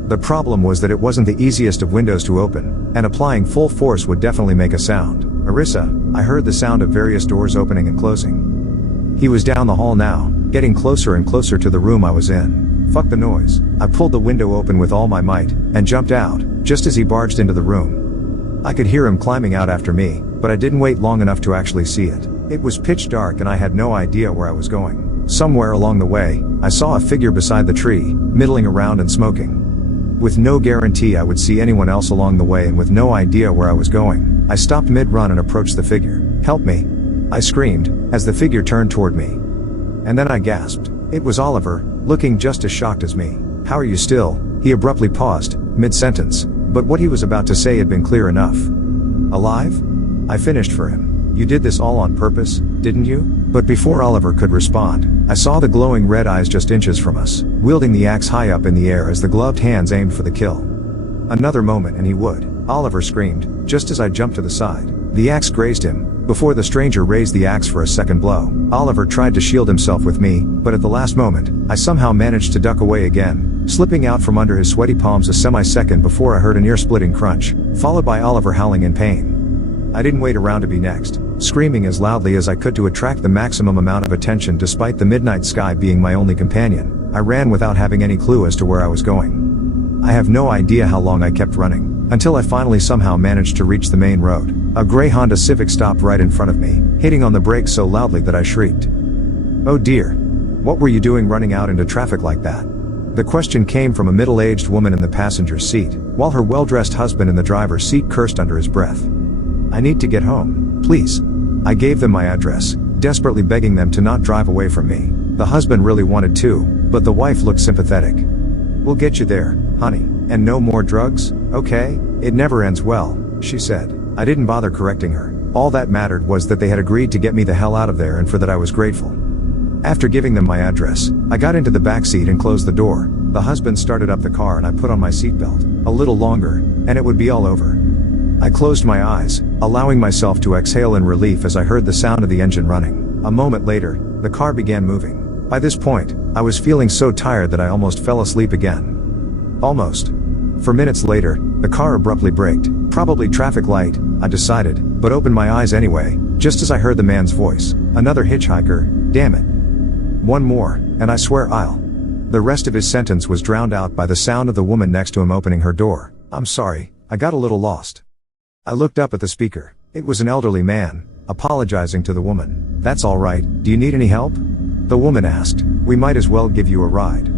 The problem was that it wasn't the easiest of windows to open, and applying full force would definitely make a sound. "Arissa," I heard the sound of various doors opening and closing. He was down the hall now, getting closer and closer to the room I was in. Fuck the noise. I pulled the window open with all my might, and jumped out, just as he barged into the room. I could hear him climbing out after me, but I didn't wait long enough to actually see it. It was pitch dark and I had no idea where I was going. Somewhere along the way, I saw a figure beside the tree, middling around and smoking. With no guarantee I would see anyone else along the way and with no idea where I was going, I stopped mid-run and approached the figure. "Help me!" I screamed, as the figure turned toward me. And then I gasped. It was Oliver, looking just as shocked as me. "How are you still?" He abruptly paused, mid-sentence, but what he was about to say had been clear enough. "Alive?" I finished for him. "You did this all on purpose, didn't you?" But before Oliver could respond, I saw the glowing red eyes just inches from us, wielding the axe high up in the air as the gloved hands aimed for the kill. Another moment and he would. Oliver screamed, just as I jumped to the side. The axe grazed him, before the stranger raised the axe for a second blow. Oliver tried to shield himself with me, but at the last moment, I somehow managed to duck away again, slipping out from under his sweaty palms a semi-second before I heard an ear-splitting crunch, followed by Oliver howling in pain. I didn't wait around to be next, screaming as loudly as I could to attract the maximum amount of attention despite the midnight sky being my only companion. I ran without having any clue as to where I was going. I have no idea how long I kept running, until I finally somehow managed to reach the main road. A gray Honda Civic stopped right in front of me, hitting on the brakes so loudly that I shrieked. "Oh dear. What were you doing running out into traffic like that?" The question came from a middle-aged woman in the passenger seat, while her well-dressed husband in the driver's seat cursed under his breath. "I need to get home, please." I gave them my address, desperately begging them to not drive away from me. The husband really wanted to, but the wife looked sympathetic. "We'll get you there, honey. And no more drugs, okay? It never ends well," she said. I didn't bother correcting her. All that mattered was that they had agreed to get me the hell out of there, and for that I was grateful. After giving them my address, I got into the back seat and closed the door. The husband started up the car and I put on my seatbelt. A little longer, and it would be all over. I closed my eyes, allowing myself to exhale in relief as I heard the sound of the engine running. A moment later, the car began moving. By this point, I was feeling so tired that I almost fell asleep again. Almost. For minutes later, the car abruptly braked. Probably traffic light, I decided, but opened my eyes anyway, just as I heard the man's voice. "Another hitchhiker, damn it. One more, and I swear I'll..." The rest of his sentence was drowned out by the sound of the woman next to him opening her door. "I'm sorry, I got a little lost." I looked up at the speaker. It was an elderly man, apologizing to the woman. "That's all right, do you need any help?" The woman asked. "We might as well give you a ride."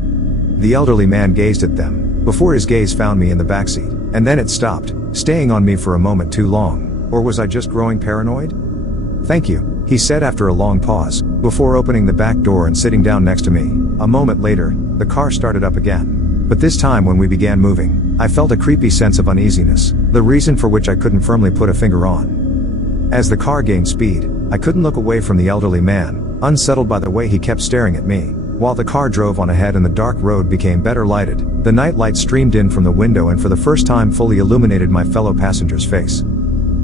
The elderly man gazed at them, before his gaze found me in the backseat, and then it stopped, staying on me for a moment too long. Or was I just growing paranoid? "Thank you," he said after a long pause, before opening the back door and sitting down next to me. A moment later, the car started up again. But this time when we began moving, I felt a creepy sense of uneasiness, the reason for which I couldn't firmly put a finger on. As the car gained speed, I couldn't look away from the elderly man, unsettled by the way he kept staring at me. While the car drove on ahead and the dark road became better lighted, the night light streamed in from the window and for the first time fully illuminated my fellow passenger's face.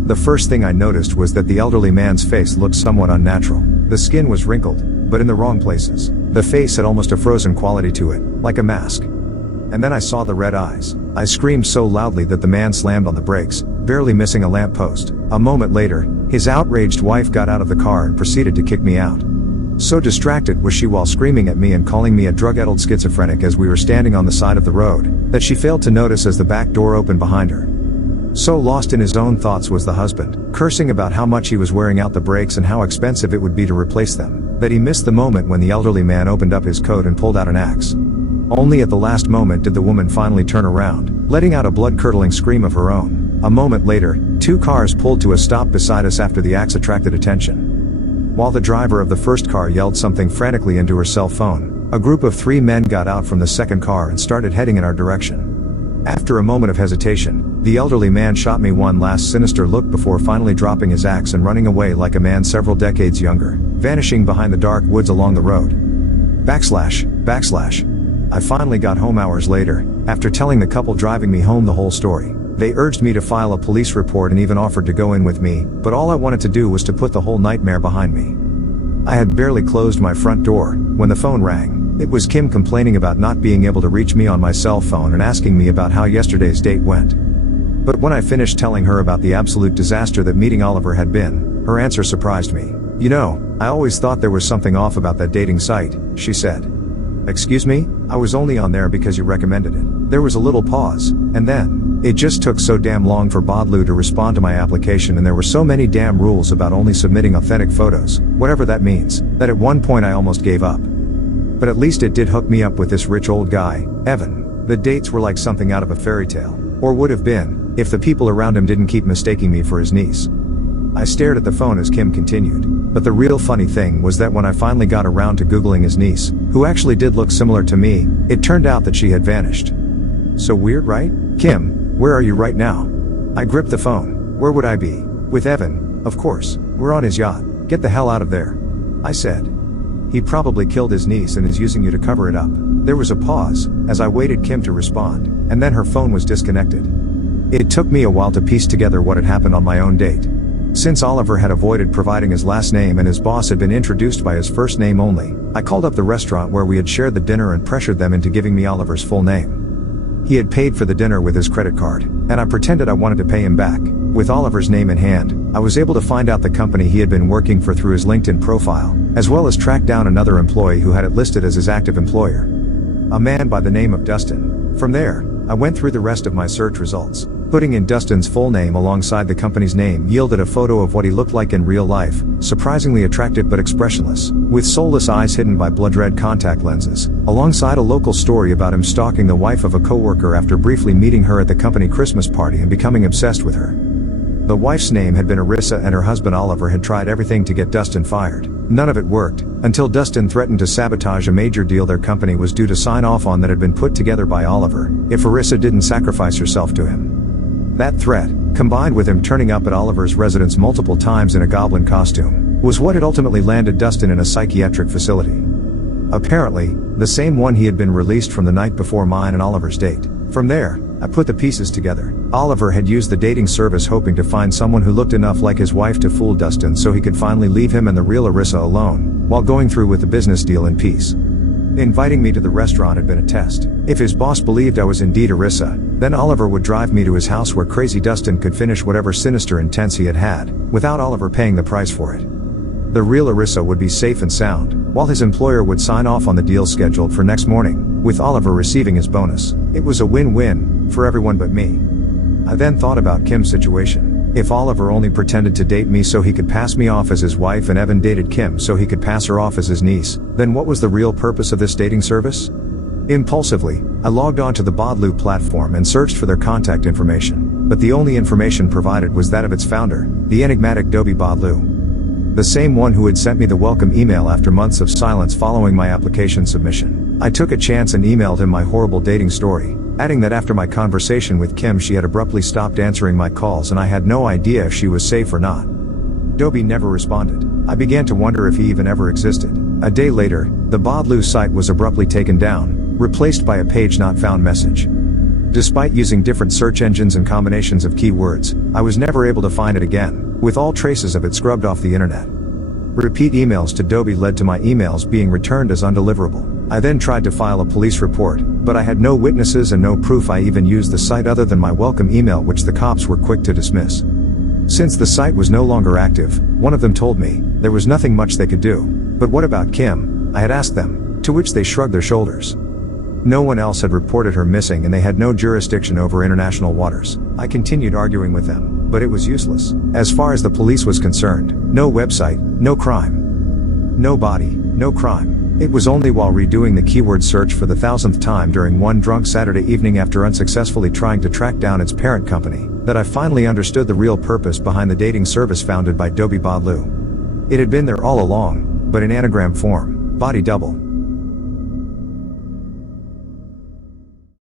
The first thing I noticed was that the elderly man's face looked somewhat unnatural. The skin was wrinkled, but in the wrong places. The face had almost a frozen quality to it, like a mask. And then I saw the red eyes. I screamed so loudly that the man slammed on the brakes, barely missing a lamppost. A moment later, his outraged wife got out of the car and proceeded to kick me out. So distracted was she while screaming at me and calling me a drug-addled schizophrenic as we were standing on the side of the road, that she failed to notice as the back door opened behind her. So lost in his own thoughts was the husband, cursing about how much he was wearing out the brakes and how expensive it would be to replace them, that he missed the moment when the elderly man opened up his coat and pulled out an axe. Only at the last moment did the woman finally turn around, letting out a blood-curdling scream of her own. A moment later, 2 cars pulled to a stop beside us after the axe attracted attention. While the driver of the first car yelled something frantically into her cell phone, a group of 3 men got out from the second car and started heading in our direction. After a moment of hesitation, the elderly man shot me one last sinister look before finally dropping his axe and running away like a man several decades younger, vanishing behind the dark woods along the road. // I finally got home hours later, after telling the couple driving me home the whole story. They urged me to file a police report and even offered to go in with me, but all I wanted to do was to put the whole nightmare behind me. I had barely closed my front door, when the phone rang. It was Kim complaining about not being able to reach me on my cell phone and asking me about how yesterday's date went. But when I finished telling her about the absolute disaster that meeting Oliver had been, her answer surprised me. "You know, I always thought there was something off about that dating site," she said. "Excuse me? I was only on there because you recommended it." There was a little pause, and then, "It just took so damn long for Bodlu to respond to my application and there were so many damn rules about only submitting authentic photos, whatever that means, that at one point I almost gave up. But at least it did hook me up with this rich old guy, Evan. The dates were like something out of a fairy tale. Or would have been, if the people around him didn't keep mistaking me for his niece." I stared at the phone as Kim continued. But the real funny thing was that when I finally got around to Googling his niece, who actually did look similar to me, it turned out that she had vanished. So weird, right? "Kim, where are you right now?" I gripped the phone. "Where would I be? With Evan, of course. We're on his yacht. Get the hell out of there," I said. "He probably killed his niece and is using you to cover it up." There was a pause, as I waited Kim to respond, and then her phone was disconnected. It took me a while to piece together what had happened on my own date. Since Oliver had avoided providing his last name and his boss had been introduced by his first name only, I called up the restaurant where we had shared the dinner and pressured them into giving me Oliver's full name. He had paid for the dinner with his credit card, and I pretended I wanted to pay him back. With Oliver's name in hand, I was able to find out the company he had been working for through his LinkedIn profile, as well as track down another employee who had it listed as his active employer. A man by the name of Dustin. From there, I went through the rest of my search results. Putting in Dustin's full name alongside the company's name yielded a photo of what he looked like in real life, surprisingly attractive but expressionless, with soulless eyes hidden by blood-red contact lenses, alongside a local story about him stalking the wife of a coworker after briefly meeting her at the company Christmas party and becoming obsessed with her. The wife's name had been Arissa and her husband Oliver had tried everything to get Dustin fired. None of it worked, until Dustin threatened to sabotage a major deal their company was due to sign off on that had been put together by Oliver, if Arissa didn't sacrifice herself to him. That threat, combined with him turning up at Oliver's residence multiple times in a goblin costume, was what had ultimately landed Dustin in a psychiatric facility. Apparently, the same one he had been released from the night before mine and Oliver's date. From there, I put the pieces together. Oliver had used the dating service hoping to find someone who looked enough like his wife to fool Dustin so he could finally leave him and the real Arissa alone, while going through with the business deal in peace. Inviting me to the restaurant had been a test. If his boss believed I was indeed Arissa, then Oliver would drive me to his house where crazy Dustin could finish whatever sinister intents he had, without Oliver paying the price for it. The real Arissa would be safe and sound, while his employer would sign off on the deal scheduled for next morning. with Oliver receiving his bonus. It was a win-win, for everyone but me. I then thought about Kim's situation. If Oliver only pretended to date me so he could pass me off as his wife and Evan dated Kim so he could pass her off as his niece, then what was the real purpose of this dating service? Impulsively, I logged onto the Badloo platform and searched for their contact information, but the only information provided was that of its founder, the enigmatic Dobie Badloo. The same one who had sent me the welcome email after months of silence following my application submission. I took a chance and emailed him my horrible dating story, adding that after my conversation with Kim she had abruptly stopped answering my calls and I had no idea if she was safe or not. Dobie never responded. I began to wonder if he even ever existed. A day later, the Badloo site was abruptly taken down, replaced by a page not found message. Despite using different search engines and combinations of keywords, I was never able to find it again, with all traces of it scrubbed off the internet. Repeat emails to Dobie led to my emails being returned as undeliverable. I then tried to file a police report, but I had no witnesses and no proof I even used the site other than my welcome email, which the cops were quick to dismiss. Since the site was no longer active, one of them told me there was nothing much they could do. But what about Kim? I had asked them, to which they shrugged their shoulders. No one else had reported her missing and they had no jurisdiction over international waters. I continued arguing with them, but it was useless. As far as the police was concerned, no website, no crime. No body, no crime. It was only while redoing the keyword search for the 1000th time during one drunk Saturday evening after unsuccessfully trying to track down its parent company, that I finally understood the real purpose behind the dating service founded by Dobie Badloo. It had been there all along, but in anagram form, body double.